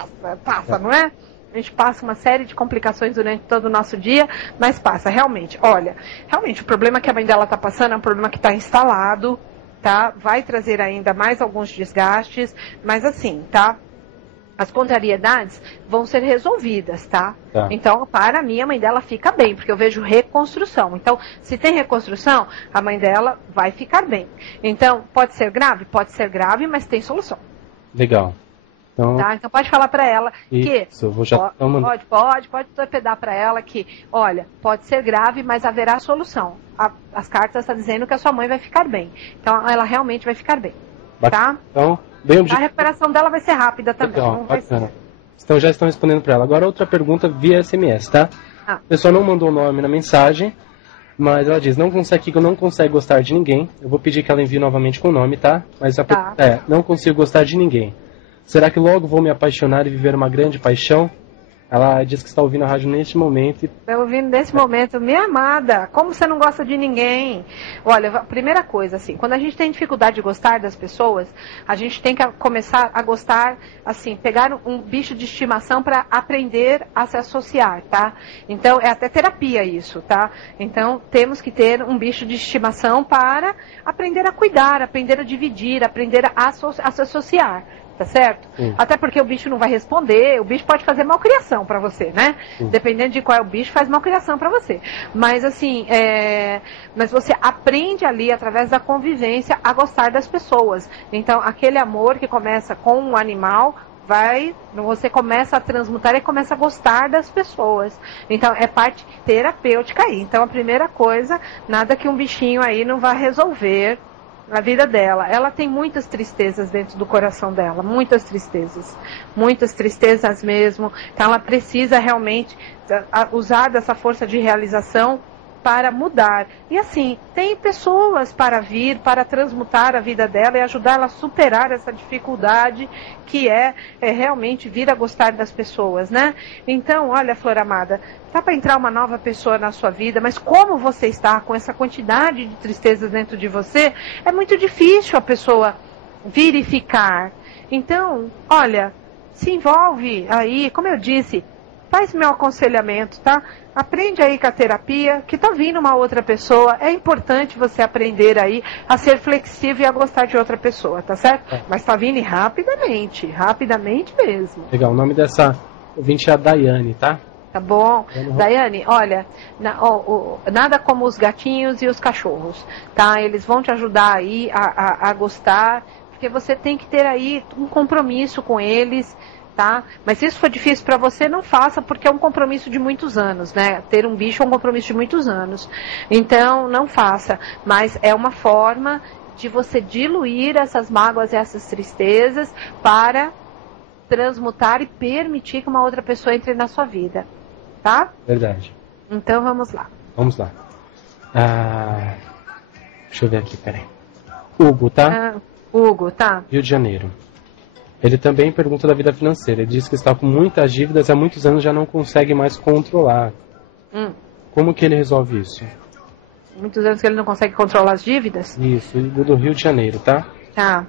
Passa, não é? A gente passa uma série de complicações durante todo o nosso dia, mas passa, realmente. Olha, realmente o problema que a mãe dela está passando é um problema que está instalado, tá? Vai trazer ainda mais alguns desgastes, mas assim, tá? As contrariedades vão ser resolvidas, tá? Então, para mim, a mãe dela fica bem, porque eu vejo reconstrução. Então, se tem reconstrução, a mãe dela vai ficar bem. Então, pode ser grave? Pode ser grave, mas tem solução. Legal. Então, tá? Então pode falar para ela que pode torpedar para ela que, olha, pode ser grave, mas haverá solução. As cartas estão dizendo que a sua mãe vai ficar bem. Então ela realmente vai ficar bem, tá? Então, bem a recuperação dela vai ser rápida também. Legal, bacana. Então já estão respondendo para ela. Agora outra pergunta via SMS, tá? A pessoa não mandou o nome na mensagem, mas ela diz, não consegue gostar de ninguém. Eu vou pedir que ela envie novamente com o nome, tá? Mas a pergunta é, não consigo gostar de ninguém. Será que logo vou me apaixonar e viver uma grande paixão? Ela diz que está ouvindo a rádio neste momento. Está ouvindo nesse momento. Minha amada, como você não gosta de ninguém? Olha, a primeira coisa, assim, quando a gente tem dificuldade de gostar das pessoas, a gente tem que começar a gostar, assim, pegar um bicho de estimação para aprender a se associar, tá? Então, é até terapia isso, tá? Então, temos que ter um bicho de estimação para aprender a cuidar, aprender a dividir, aprender a se associar. Tá certo? Até porque o bicho não vai responder, o bicho pode fazer malcriação pra você, né? Dependendo de qual é o bicho, faz malcriação pra você. Mas assim, mas você aprende ali, através da convivência, a gostar das pessoas. Então, aquele amor que começa com um animal, você começa a transmutar e começa a gostar das pessoas. Então, é parte terapêutica aí. Então, a primeira coisa, nada que um bichinho aí não vá resolver a vida dela. Ela tem muitas tristezas dentro do coração dela, muitas tristezas mesmo. Então ela precisa realmente usar dessa força de realização para mudar. E assim, tem pessoas para vir, para transmutar a vida dela e ajudar ela a superar essa dificuldade que é realmente vir a gostar das pessoas, né? Então, olha, Flor amada, tá para entrar uma nova pessoa na sua vida, mas como você está com essa quantidade de tristezas dentro de você, é muito difícil a pessoa vir e ficar. Então, olha, se envolve aí, como eu disse, faz meu aconselhamento, tá? Aprende aí com a terapia, que tá vindo uma outra pessoa. É importante você aprender aí a ser flexível e a gostar de outra pessoa, tá certo? Mas tá vindo rapidamente mesmo. Legal, o nome dessa ouvinte é a Daiane, tá? Tá bom. Daiane, olha, nada como os gatinhos e os cachorros, tá? Eles vão te ajudar aí a gostar, porque você tem que ter aí um compromisso com eles, tá? Mas se isso for difícil para você, não faça, porque é um compromisso de muitos anos, né? Ter um bicho é um compromisso de muitos anos. Então, não faça. Mas é uma forma de você diluir essas mágoas e essas tristezas para transmutar e permitir que uma outra pessoa entre na sua vida, tá? Verdade. Então, vamos lá. Vamos lá. Deixa eu ver aqui, peraí. Hugo, tá? Hugo, tá? Rio de Janeiro. Ele também pergunta da vida financeira. Ele diz que está com muitas dívidas há muitos anos, já não consegue mais controlar. Como que ele resolve isso? Muitos anos que ele não consegue controlar as dívidas? Isso, do Rio de Janeiro, tá? Tá.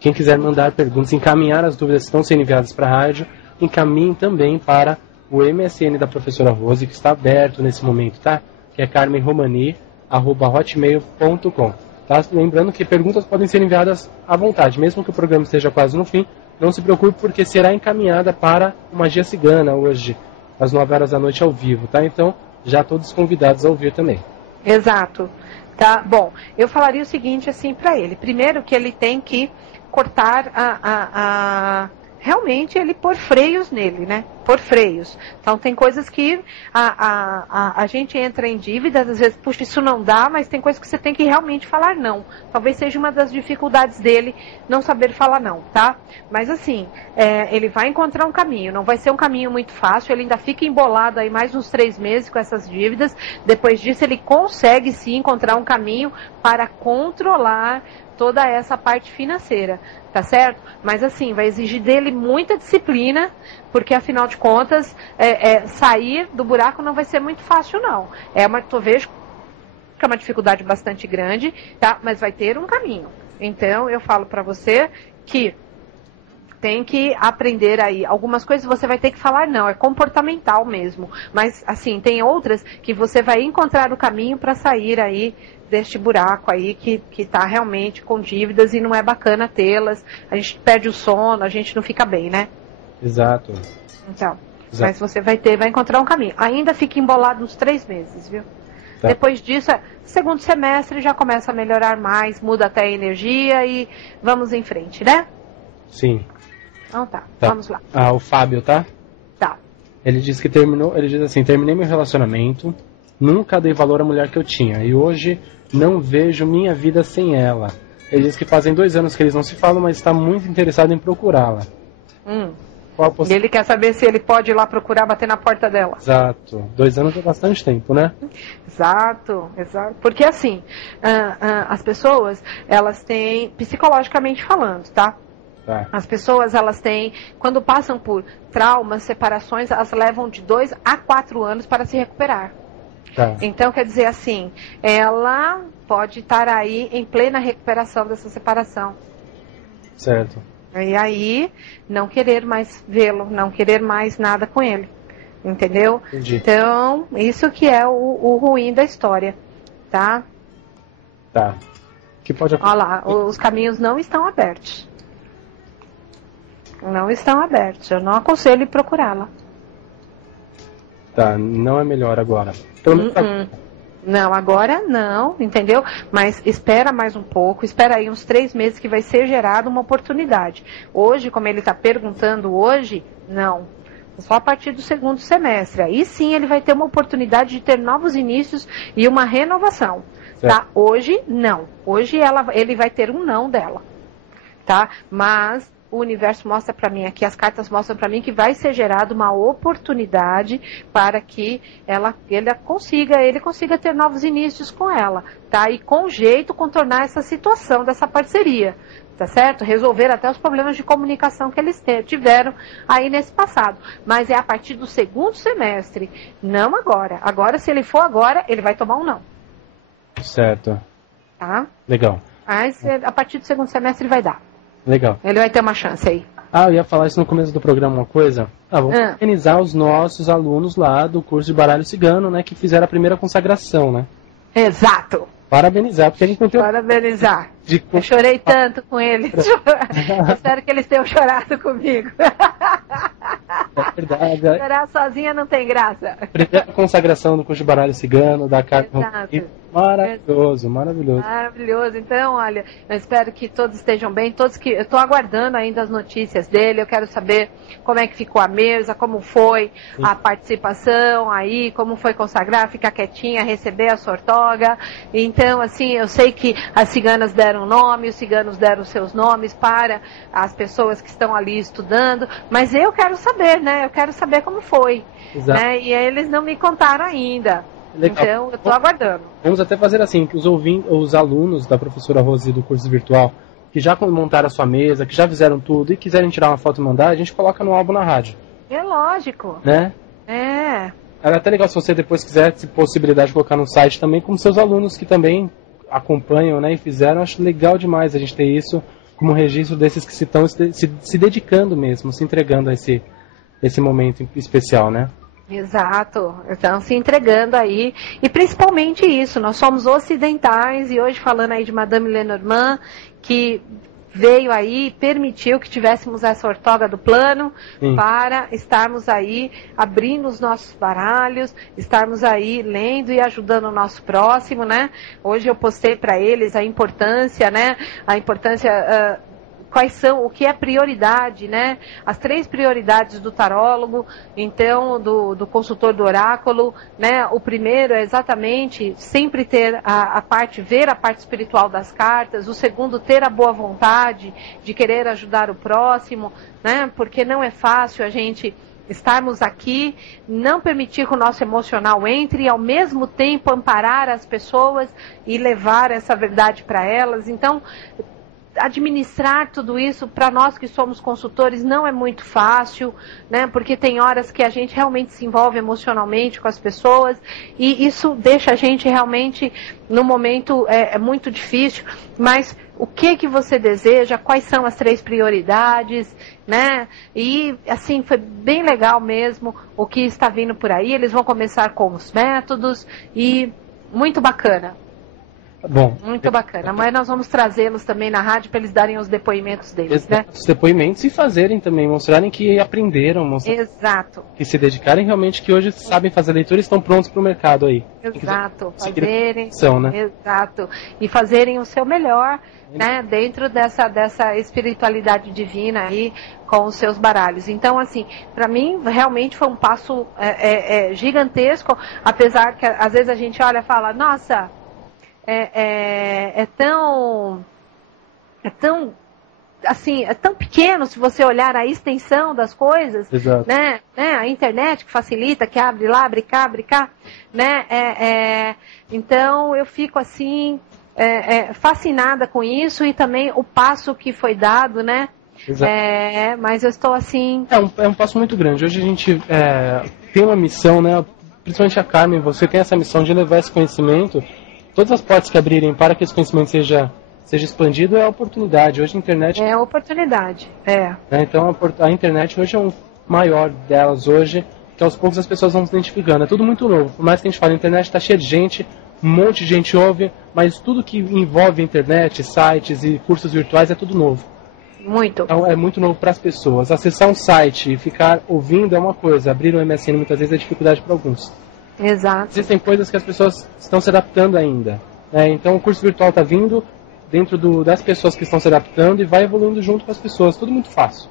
Quem quiser mandar perguntas, encaminhar as dúvidas que estão sendo enviadas para a rádio, encaminhem também para o MSN da professora Rose, que está aberto nesse momento, tá? Que é carmenromani@hotmail.com. Tá? Lembrando que perguntas podem ser enviadas à vontade, mesmo que o programa esteja quase no fim. Não se preocupe, porque será encaminhada para o Magia Cigana hoje, às 9 horas da noite ao vivo, tá? Então, já todos convidados a ouvir também. Exato. Tá? Bom, eu falaria o seguinte assim para ele. Primeiro que ele tem que cortar realmente ele pôr freios nele, né? Pôr freios. Então tem coisas que a gente entra em dívidas, às vezes, puxa, isso não dá, mas tem coisas que você tem que realmente falar não. Talvez seja uma das dificuldades dele não saber falar não, tá? Mas assim, ele vai encontrar um caminho, não vai ser um caminho muito fácil, ele ainda fica embolado aí mais uns 3 meses com essas dívidas. Depois disso ele consegue sim encontrar um caminho para controlar toda essa parte financeira, tá certo? Mas assim, vai exigir dele muita disciplina, porque afinal de contas, sair do buraco não vai ser muito fácil não. Eu vejo que é uma dificuldade bastante grande, tá? Mas vai ter um caminho. Então, eu falo pra você que tem que aprender aí. Algumas coisas você vai ter que falar não, é comportamental mesmo. Mas, assim, tem outras que você vai encontrar o caminho para sair aí deste buraco aí que tá realmente com dívidas e não é bacana tê-las. A gente perde o sono, a gente não fica bem, né? Exato. Então, Exato. Mas você vai encontrar um caminho. Ainda fica embolado uns 3 meses, viu? Tá. Depois disso, segundo semestre já começa a melhorar mais, muda até a energia e vamos em frente, né? Sim. Então tá, Tá. vamos lá. O Fábio, tá? Tá. Ele diz que terminei meu relacionamento, nunca dei valor à mulher que eu tinha, e hoje não vejo minha vida sem ela. Ele diz que fazem 2 anos que eles não se falam, mas está muito interessado em procurá-la. Qual a E possibilidade? ele quer saber se ele pode ir lá procurar bater na porta dela. Exato. 2 anos é bastante tempo, né? Exato, exato. Porque assim, as pessoas, elas têm, psicologicamente falando, tá? Tá. As pessoas, elas têm, quando passam por traumas, separações, elas levam de 2 a 4 anos para se recuperar. Tá. Então, quer dizer assim, ela pode estar aí em plena recuperação dessa separação. Certo. E aí, não querer mais vê-lo, não querer mais nada com ele. Entendeu? Entendi. Então, isso que é o ruim da história, tá? Tá. Que pode Olha lá, os caminhos não estão abertos. Não estão abertos. Eu não aconselho procurá-la. Tá, não é melhor agora. Pelo menos Não, agora não, entendeu? Mas espera mais um pouco, espera aí uns 3 meses que vai ser gerada uma oportunidade. Hoje, como ele está perguntando hoje, não. Só a partir do 2º semestre. Aí sim ele vai ter uma oportunidade de ter novos inícios e uma renovação. Tá? Hoje, não. Hoje ele vai ter um não dela. Tá? Mas o universo mostra para mim aqui, as cartas mostram para mim que vai ser gerada uma oportunidade para que ele consiga ter novos inícios com ela, tá? E com jeito contornar essa situação dessa parceria, tá certo? Resolver até os problemas de comunicação que eles tiveram aí nesse passado. Mas é a partir do 2º semestre, não agora. Agora, se ele for agora, ele vai tomar um não. Certo. Tá? Legal. Mas a partir do 2º semestre ele vai dar. Legal. Ele vai ter uma chance aí. Eu ia falar isso no começo do programa, uma coisa. Vamos organizar os nossos alunos lá do curso de baralho cigano, né? Que fizeram a primeira consagração, né? Exato. Parabenizar, porque a gente não tem... Parabenizar. Eu chorei tanto com eles. Espero que eles tenham chorado comigo. É verdade. Chorar sozinha não tem graça. Primeira consagração do curso de baralho cigano, da carta. Maravilhoso, maravilhoso. Maravilhoso. Então, olha, eu espero que todos estejam bem, eu estou aguardando ainda as notícias dele, eu quero saber como é que ficou a mesa, como foi a participação aí, como foi consagrar, ficar quietinha, receber a sortoga. Então, assim, eu sei que as ciganas deram nome, os ciganos deram seus nomes para as pessoas que estão ali estudando, mas eu quero saber, né? Eu quero saber como foi. Né? E eles não me contaram ainda. Legal. Então, eu estou aguardando. Vamos até fazer assim, que os alunos da professora Rose do curso virtual, que já montaram a sua mesa, que já fizeram tudo e quiserem tirar uma foto e mandar, a gente coloca no álbum na rádio. É lógico. Né? É até legal se você depois quiser, se possibilidade de colocar no site também, como seus alunos que também acompanham, né, e fizeram. Acho legal demais a gente ter isso como registro desses que estão se dedicando mesmo, se entregando a esse momento especial, né? Exato, estão se entregando aí, e principalmente isso, nós somos ocidentais, e hoje falando aí de Madame Lenormand, que veio aí, permitiu que tivéssemos essa ortoga do plano, Sim. para estarmos aí abrindo os nossos baralhos, estarmos aí lendo e ajudando o nosso próximo, né? Hoje eu postei para eles a importância, né? A importância... quais são, o que é prioridade, né? As 3 prioridades do tarólogo, então, do consultor do oráculo, né? O primeiro é exatamente sempre ter ver a parte espiritual das cartas. O segundo, ter a boa vontade de querer ajudar o próximo, né? Porque não é fácil a gente estarmos aqui, não permitir que o nosso emocional entre e ao mesmo tempo amparar as pessoas e levar essa verdade para elas. Então, administrar tudo isso, para nós que somos consultores, não é muito fácil, né? Porque tem horas que a gente realmente se envolve emocionalmente com as pessoas, e isso deixa a gente realmente, no momento, é muito difícil. Mas o que você deseja, quais são as 3 prioridades, né? E, assim, foi bem legal mesmo o que está vindo por aí. Eles vão começar com os métodos, e muito bacana. Bom, muito bacana. Amanhã nós vamos trazê-los também na rádio para eles darem os depoimentos deles, né? Os depoimentos, e fazerem também, mostrarem que aprenderam, Exato. Que se dedicarem realmente, que hoje sabem fazer leitura e estão prontos para o mercado aí. Exato. Né? Exato. E fazerem o seu melhor, né? Dentro dessa espiritualidade divina aí, com os seus baralhos. Então, assim, para mim, realmente foi um passo gigantesco, apesar que às vezes a gente olha e fala, nossa... É tão assim, é tão pequeno se você olhar a extensão das coisas, né? A internet que facilita, que abre lá, abre cá, né? Então eu fico assim fascinada com isso, e também o passo que foi dado, né? Mas eu estou assim... É um passo muito grande. Hoje a gente tem uma missão, né? Principalmente a Carmen, você tem essa missão de levar esse conhecimento. Todas as portas que abrirem para que esse conhecimento seja expandido é a oportunidade. Hoje a internet... É a oportunidade, Então a internet hoje é um maior delas hoje, que aos poucos as pessoas vão se identificando. É tudo muito novo. Por mais que a gente fale, a internet está cheia de gente, um monte de gente ouve, mas tudo que envolve a internet, sites e cursos virtuais é tudo novo. Muito. Então, é muito novo para as pessoas. Acessar um site e ficar ouvindo é uma coisa. Abrir um MSN muitas vezes é dificuldade para alguns. Exato. Existem coisas que as pessoas estão se adaptando ainda. Então o curso virtual está vindo dentro das pessoas que estão se adaptando e vai evoluindo junto com as pessoas. Tudo muito fácil.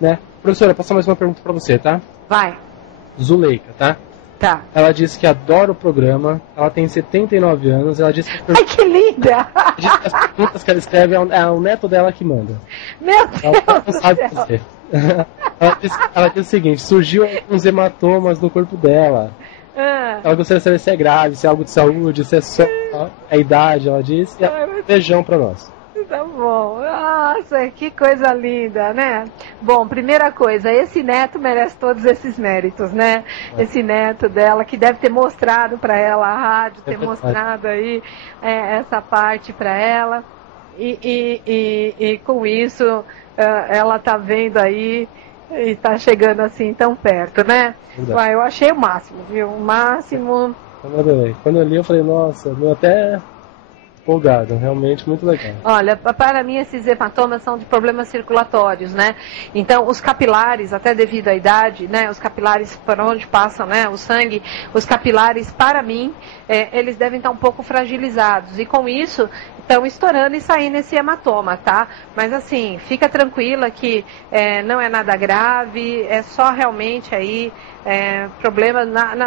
Né? Professora, passar mais uma pergunta para você, tá? Vai. Zuleika, tá? Tá. Ela disse que adora o programa. Ela tem 79 anos. Ela disse que Ai, que linda! Diz que as perguntas que ela escreve é o neto dela que manda. Meu Deus ela não do sabe céu. dizer. Ela diz o seguinte: surgiu uns hematomas no corpo dela. Ela gostaria de saber se é grave, se é algo de saúde, se é só a idade, ela disse. E beijão pra nós. Tá bom. Nossa, que coisa linda, né? Bom, primeira coisa, esse neto merece todos esses méritos, né? Esse neto dela, que deve ter mostrado pra ela a rádio, ter mostrado aí essa parte pra ela. E com isso, ela tá vendo aí e tá chegando assim tão perto, né? Eu achei o máximo, viu? O máximo. Quando eu li, eu falei, nossa, eu até empolgado, realmente muito legal. Olha, para mim esses hematomas são de problemas circulatórios, né? Então, os capilares, até devido à idade, né? Os capilares por onde passam, né? O sangue, os capilares, para mim, eles devem estar um pouco fragilizados. E com isso, estão estourando e saindo esse hematoma, tá? Mas assim, fica tranquila que não é nada grave, é só realmente aí problema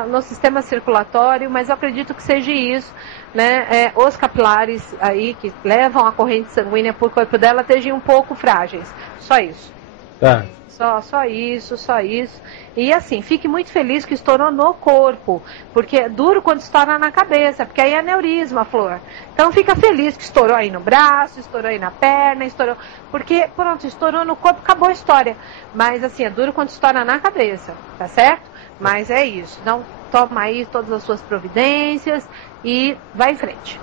no sistema circulatório, mas eu acredito que seja isso, né? Os capilares aí que levam a corrente sanguínea por corpo dela estejam um pouco frágeis, só isso. Tá. Só isso. E assim, fique muito feliz que estourou no corpo, porque é duro quando estoura na cabeça, porque aí é aneurisma, Flor. Então fica feliz que estourou aí no braço, estourou aí na perna, porque pronto, estourou no corpo, acabou a história. Mas assim, é duro quando estoura na cabeça, tá certo? Mas é isso, então toma aí todas as suas providências e vai em frente.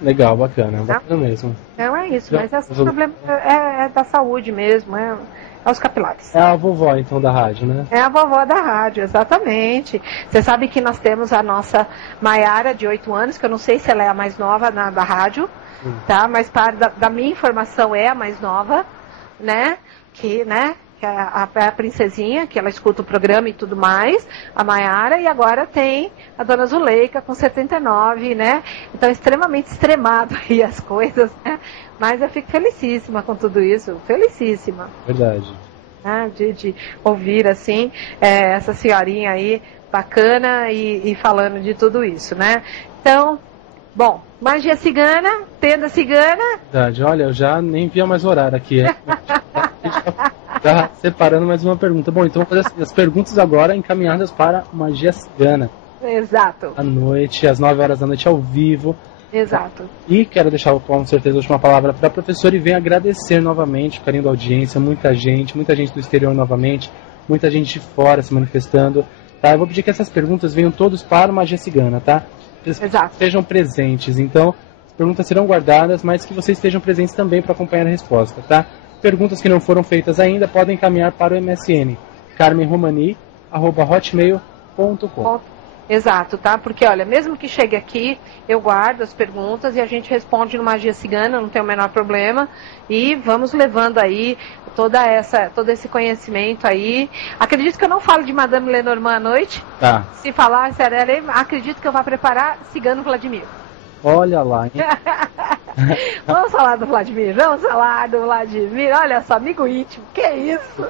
Legal, bacana mesmo. Então é isso, mas esse problema é da saúde mesmo, aos capilares. É a vovó, então, da rádio, né? É a vovó da rádio, exatamente. Você sabe que nós temos a nossa Maiara, de 8 anos, que eu não sei se ela é a mais nova da rádio, tá? Mas da minha informação é a mais nova, né? Que é a princesinha, que ela escuta o programa e tudo mais, a Maiara, e agora tem a dona Zuleika com 79, né? Então é extremamente extremado aí as coisas, né? Mas eu fico felicíssima com tudo isso, felicíssima. Verdade. Né? De ouvir, assim, essa senhorinha aí, bacana, e falando de tudo isso, né? Então, bom, magia cigana, tenda cigana. Verdade, olha, eu já nem via mais o horário aqui, Já separando mais uma pergunta. Bom, então vou fazer as perguntas agora encaminhadas para Magia Cigana. Exato. À noite, às 9 horas da noite, ao vivo. Exato. E quero deixar com certeza a última palavra para a professora e venho agradecer novamente o carinho da audiência, muita gente do exterior novamente, muita gente de fora se manifestando. Tá? Eu vou pedir que essas perguntas venham todos para Magia Cigana, tá? Exato. Estejam presentes, então as perguntas serão guardadas, mas que vocês estejam presentes também para acompanhar a resposta, tá? Perguntas que não foram feitas ainda podem encaminhar para o MSN carmenromani@hotmail.com. Exato, tá? Porque, olha, mesmo que chegue aqui, eu guardo as perguntas e a gente responde no Magia Cigana, não tem o menor problema. E vamos levando aí todo esse conhecimento aí. Acredito que eu não falo de Madame Lenormand à noite. Tá. Se falar, sério, acredito que eu vou preparar Cigano Vladimir. Olha lá, hein? Vamos falar do Vladimir, olha só, amigo íntimo, que isso?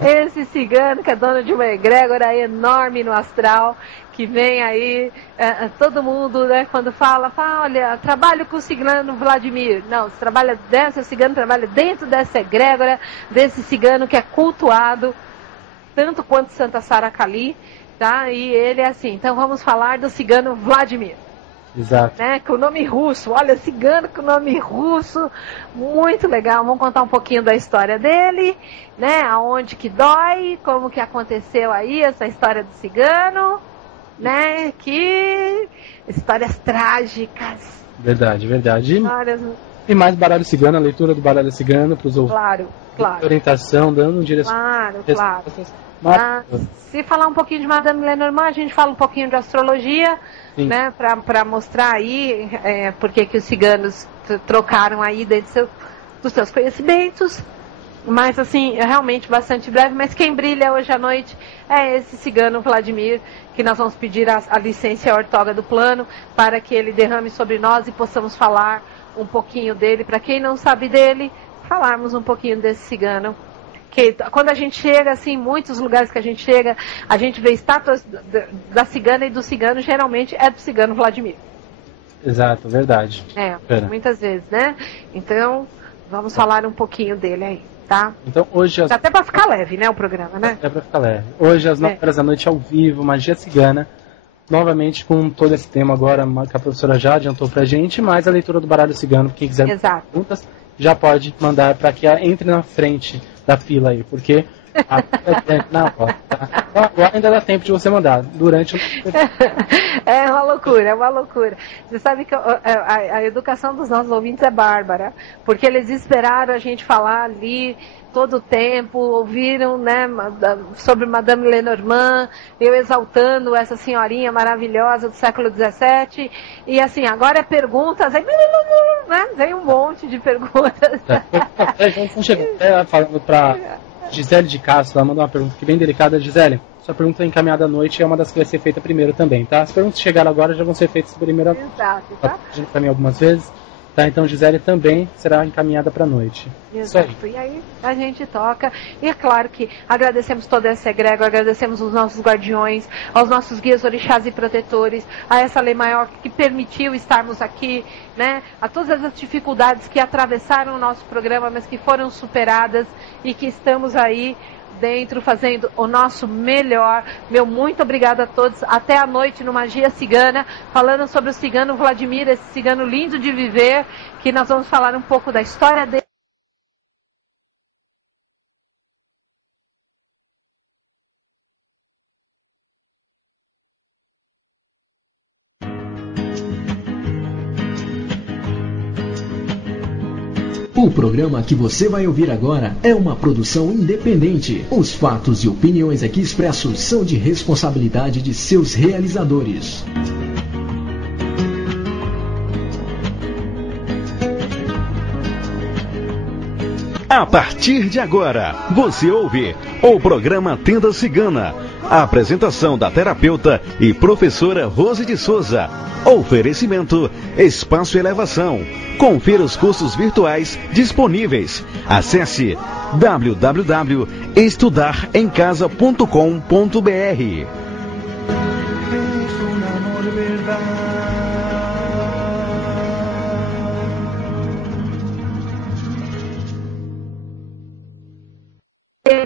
Esse cigano que é dono de uma egrégora enorme no astral, que vem aí, todo mundo, né, quando fala, olha, trabalho com o cigano Vladimir. Não, o cigano trabalha dentro dessa egrégora, desse cigano que é cultuado, tanto quanto Santa Sara Kali, tá? E ele é assim, então vamos falar do cigano Vladimir. Exato. Né, com o nome russo, olha, cigano com o nome russo, muito legal. Vamos contar um pouquinho da história dele, né, aonde que dói, como que aconteceu aí essa história do cigano, né, que histórias trágicas. Verdade. Histórias... E mais baralho cigano, a leitura do baralho cigano para os ouvintes. Claro. Orientação, dando um direcionamento. Claro. Se falar um pouquinho de Madame Lenormand, a gente fala um pouquinho de astrologia, né, para mostrar aí porque que os ciganos trocaram aí dentro dos seus conhecimentos. Mas assim, é realmente bastante breve. Mas quem brilha hoje à noite é esse cigano Vladimir, que nós vamos pedir a licença ortoga do plano para que ele derrame sobre nós e possamos falar um pouquinho dele. Para quem não sabe dele, falarmos um pouquinho desse cigano. Que quando a gente chega, assim, muitos lugares que a gente chega, a gente vê estátuas da cigana e do cigano, geralmente é do cigano Vladimir. Exato, verdade. Muitas vezes, né? Então, vamos falar um pouquinho dele aí, tá? Então, hoje... Até para ficar leve, né, o programa, né? Até para ficar leve. Hoje, às 9 horas da noite, ao vivo, Magia Cigana, novamente com todo esse tema agora, que a professora já adiantou pra gente, mas a leitura do baralho cigano, quem quiser perguntas, já pode mandar para que entre na frente da fila aí, porque agora ainda dá tempo de você mandar durante o... É uma loucura. Você sabe que a educação dos nossos ouvintes é bárbara, porque eles esperaram a gente falar ali todo o tempo, ouviram, né, sobre Madame Lenormand, eu exaltando essa senhorinha maravilhosa do século XVII, e assim, agora é perguntas, aí, né, vem um monte de perguntas. Vamos chegar falando para Gisele de Castro, ela mandou uma pergunta aqui bem delicada. Gisele, sua pergunta é encaminhada à noite e é uma das que vai ser feita primeiro também, tá? As perguntas que chegaram agora já vão ser feitas primeiro. Exato, tá? A gente encaminha algumas vezes. Tá, então Gisele também será encaminhada para a noite. Exato. E aí a gente toca. E é claro que agradecemos toda essa egrégora, agradecemos os nossos guardiões, aos nossos guias orixás e protetores, a essa lei maior que permitiu estarmos aqui, né? A todas as dificuldades que atravessaram o nosso programa, mas que foram superadas e que estamos aí dentro fazendo o nosso melhor. Meu muito obrigada a todos. Até a noite no Magia Cigana, falando sobre o cigano Vladimir, esse cigano lindo de viver, que nós vamos falar um pouco da história dele. O O programa que você vai ouvir agora é uma produção independente. Os fatos e opiniões aqui expressos são de responsabilidade de seus realizadores. A partir de agora, você ouve o programa Tenda Cigana. A apresentação da terapeuta e professora Rose de Souza. Oferecimento Espaço Elevação. Confira os cursos virtuais disponíveis. Acesse www.estudaremcasa.com.br.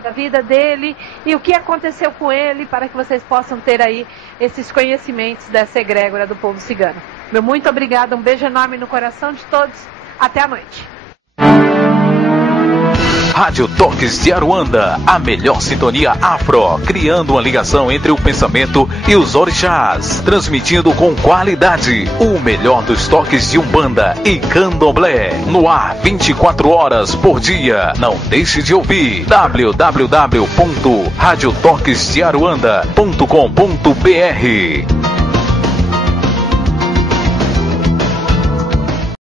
A vida dele e o que aconteceu com ele, para que vocês possam ter aí esses conhecimentos dessa egrégora do povo cigano. Meu muito obrigada, um beijo enorme no coração de todos, até a noite. Rádio Toques de Aruanda, a melhor sintonia afro, criando uma ligação entre o pensamento e os orixás, transmitindo com qualidade o melhor dos toques de Umbanda e Candomblé, no ar 24 horas por dia. Não deixe de ouvir www.radiotoquesdearuanda.com.br.